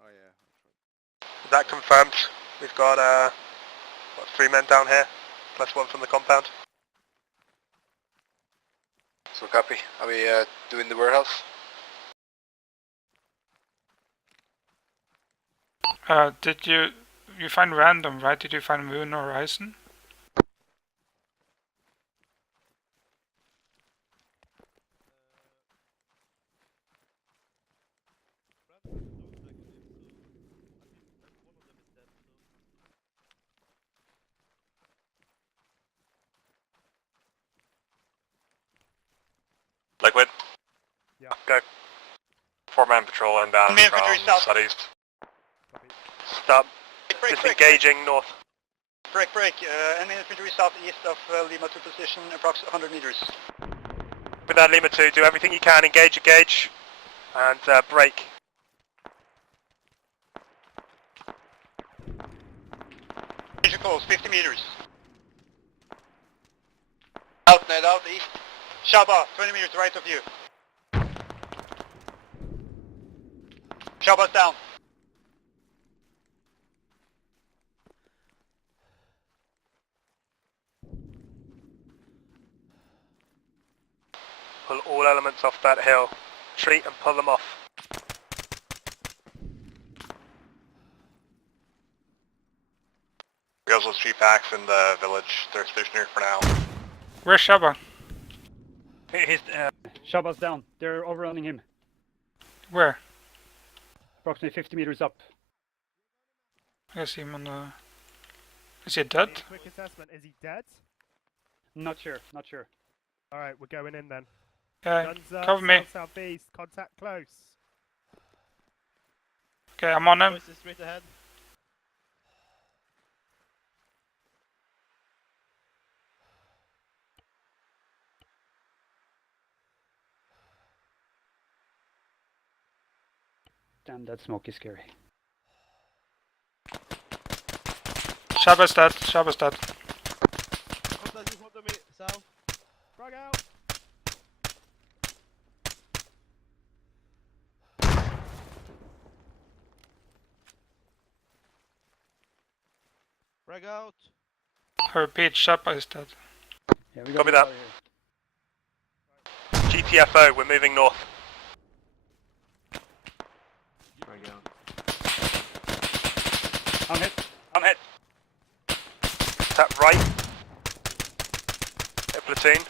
Oh, yeah. Is that confirmed? We've got, 3 men down here, plus 1 from the compound. So copy. Are we doing the warehouse? Did you find random, right? Did you find Moon or Horizon? Liquid. Yeah. Go. 4-man patrol inbound Enemy from infantry south. southeast. Stop. Break. Disengaging north. Break. Enemy infantry southeast of Lima 2 position, approx 100 meters. With that Lima 2, do everything you can, engage, and break. Major close, 50 meters. Out. out, net out, east. Shaba, 20 meters right of you. Shaba's down. Pull all elements off that hill. Retreat and pull them off. We also have 3 packs in the village. They're stationary for now. Where's Shaba? Shaba's down. They're overrunning him. Where? Approximately 50 meters up. I see him on the... Is he dead? Quick assessment. Is he dead? Not sure. Not sure. All right, we're going in then. Okay, Guns up, cover me. southeast. Contact close. Okay, I'm on him. Voices straight ahead. Damn, that smoke is scary. Shaba's dead. Shaba's dead. Contact in front of me, south. Frag out. Frag out. I repeat, Shaba is dead. Yeah, we Copy got that. GTFO, we're moving north. I'm hit. I'm hit. Is that right? Hit platoon.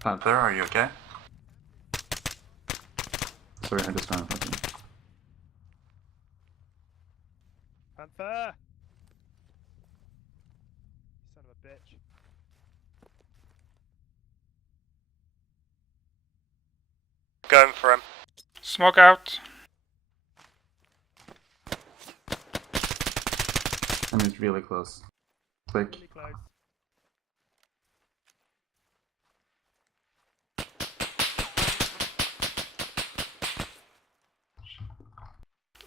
Panther, are you okay? Sorry, I just ran out of you. Panther. Son of a bitch. Going for him. Smoke out. I mean, it's really close. Quick. Really close.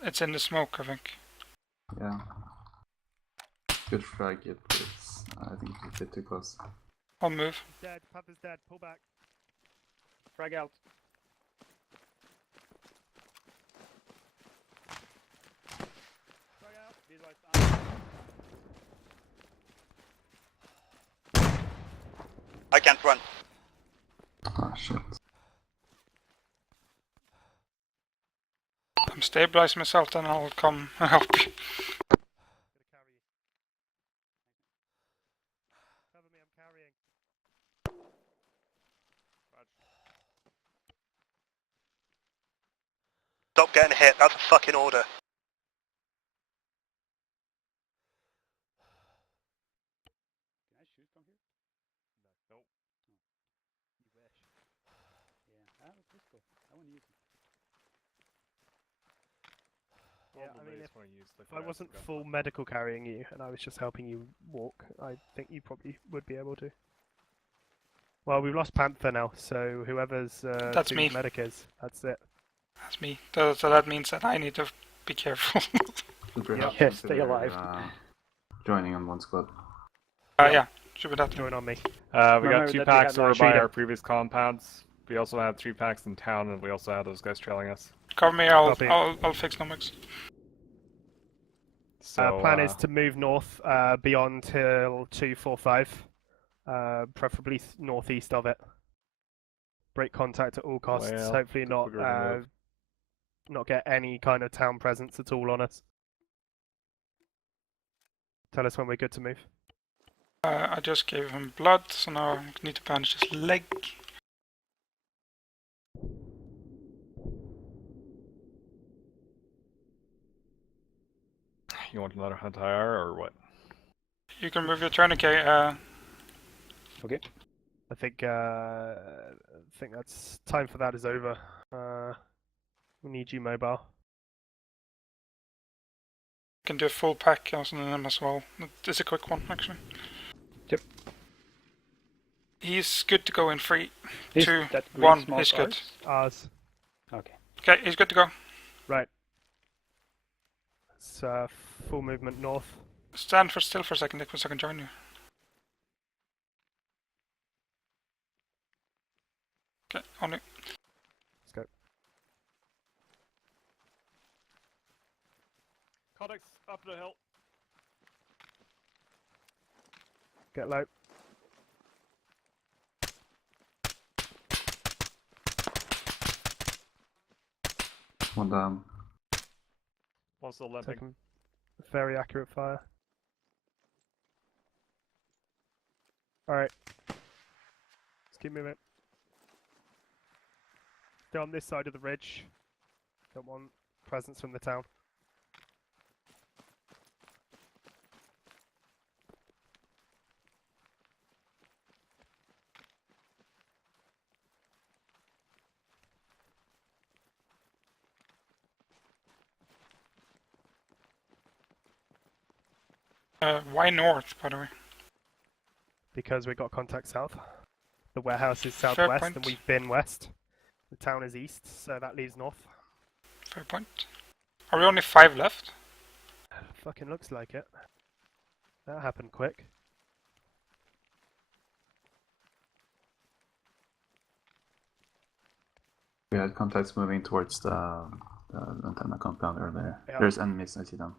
It's in the smoke, I think. Yeah. Good frag it, but it's, I think it's a bit too close. I'll move. He's dead. Panther's dead. Pull back. Frag out. Frag out. These lights on. I can't run. Ah, shit. I'm stabilizing myself, then I'll come and help you. Cover me, I'm carrying. Stop getting hit. That's a fucking order. Can I shoot from here? Nope. You wish. Yeah, I have a pistol. I want to use it. Yeah, I mean, if I wasn't full medical carrying you and I was just helping you walk, I think you probably would be able to. Well, we've lost Panther now, so whoever's That's whose me. medic is, that's it. That's me. So that means that I need to be careful. Should perhaps Yeah, stay consider, alive. Joining on one squad. Yeah, should be that. Join on me. We got Remember 2 that we packs have over that by tree our previous compounds. We also have 3 packs in town, and we also have those guys trailing us. Cover me, I'll fix Nomix. So, plan is to move north beyond Hill 245, preferably northeast of it. Break contact at all costs. Well, hopefully not we're gonna move. not get any kind of town presence at all on us. Tell us when we're good to move. I just gave him blood, so now I need to bandage his leg. You want another hunt IR or what? You can move your tourniquet. Okay. I think that's time for that is over. We need you mobile. Can do a full pack on him as well. It's a quick one, actually. Yep. He's good to go in 3, Is 2, that green 1. smoke He's good. Ours. Okay. Okay, he's good to go. Right. It's full movement north. Stand for still for a second, Nick, so I can join you. Okay, on it. Let's go. Codex up the hill. Get low. One down. One's still limping. Taking very accurate fire. Alright. Let's keep moving. Stay on this side of the ridge. Don't want presence from the town. Why north, by the way? Because we got contact south. The warehouse is Fair southwest point. and we've been west. The town is east, so that leaves north. Fair point. Are we only 5 left? Fucking looks like it. That happened quick. We had contacts moving towards the antenna compound earlier. Yeah. There's enemies, I see them.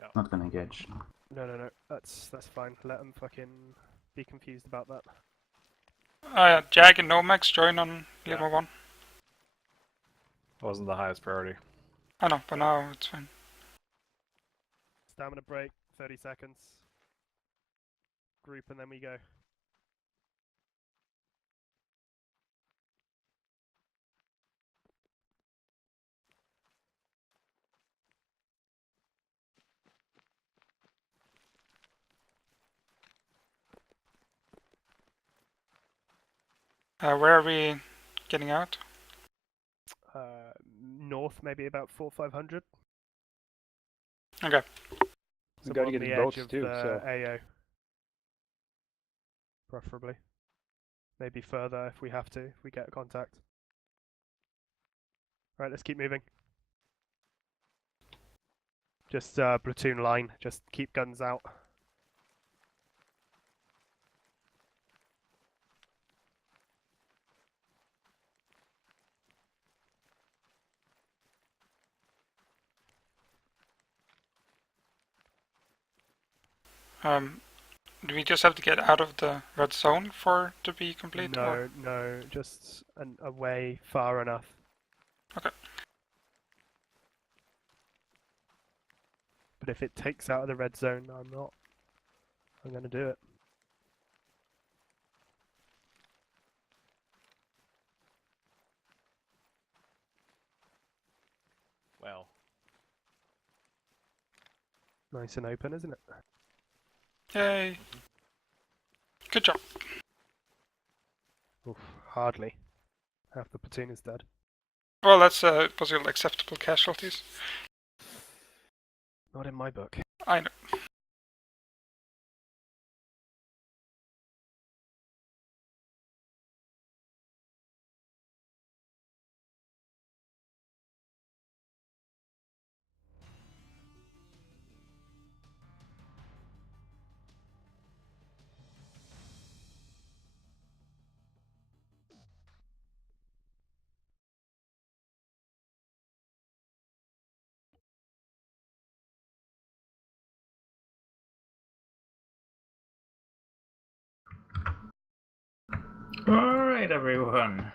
Yeah. Not gonna engage. No. That's fine. Let them fucking be confused about that. Jag and Nomax join on Lima 1. Wasn't the highest priority. I know, but now it's fine. Stamina break, 30 seconds. Group and then we go. Where are we getting out? North, maybe about 400-500. Okay. We So gotta on get the the edge boats of too, the so AO. Preferably. Maybe further if we have to, if we get contact. Right, let's keep moving. Just platoon line, just keep guns out. Do we just have to get out of the red zone for to be complete? Or? No, just away far enough. Okay. But if it takes out of the red zone, I'm gonna do it. Well. Nice and open, isn't it? Yay. Good job. Oof, hardly. Half the platoon is dead. Well, that's possibly acceptable casualties. Not in my book. I know. Alright, everyone.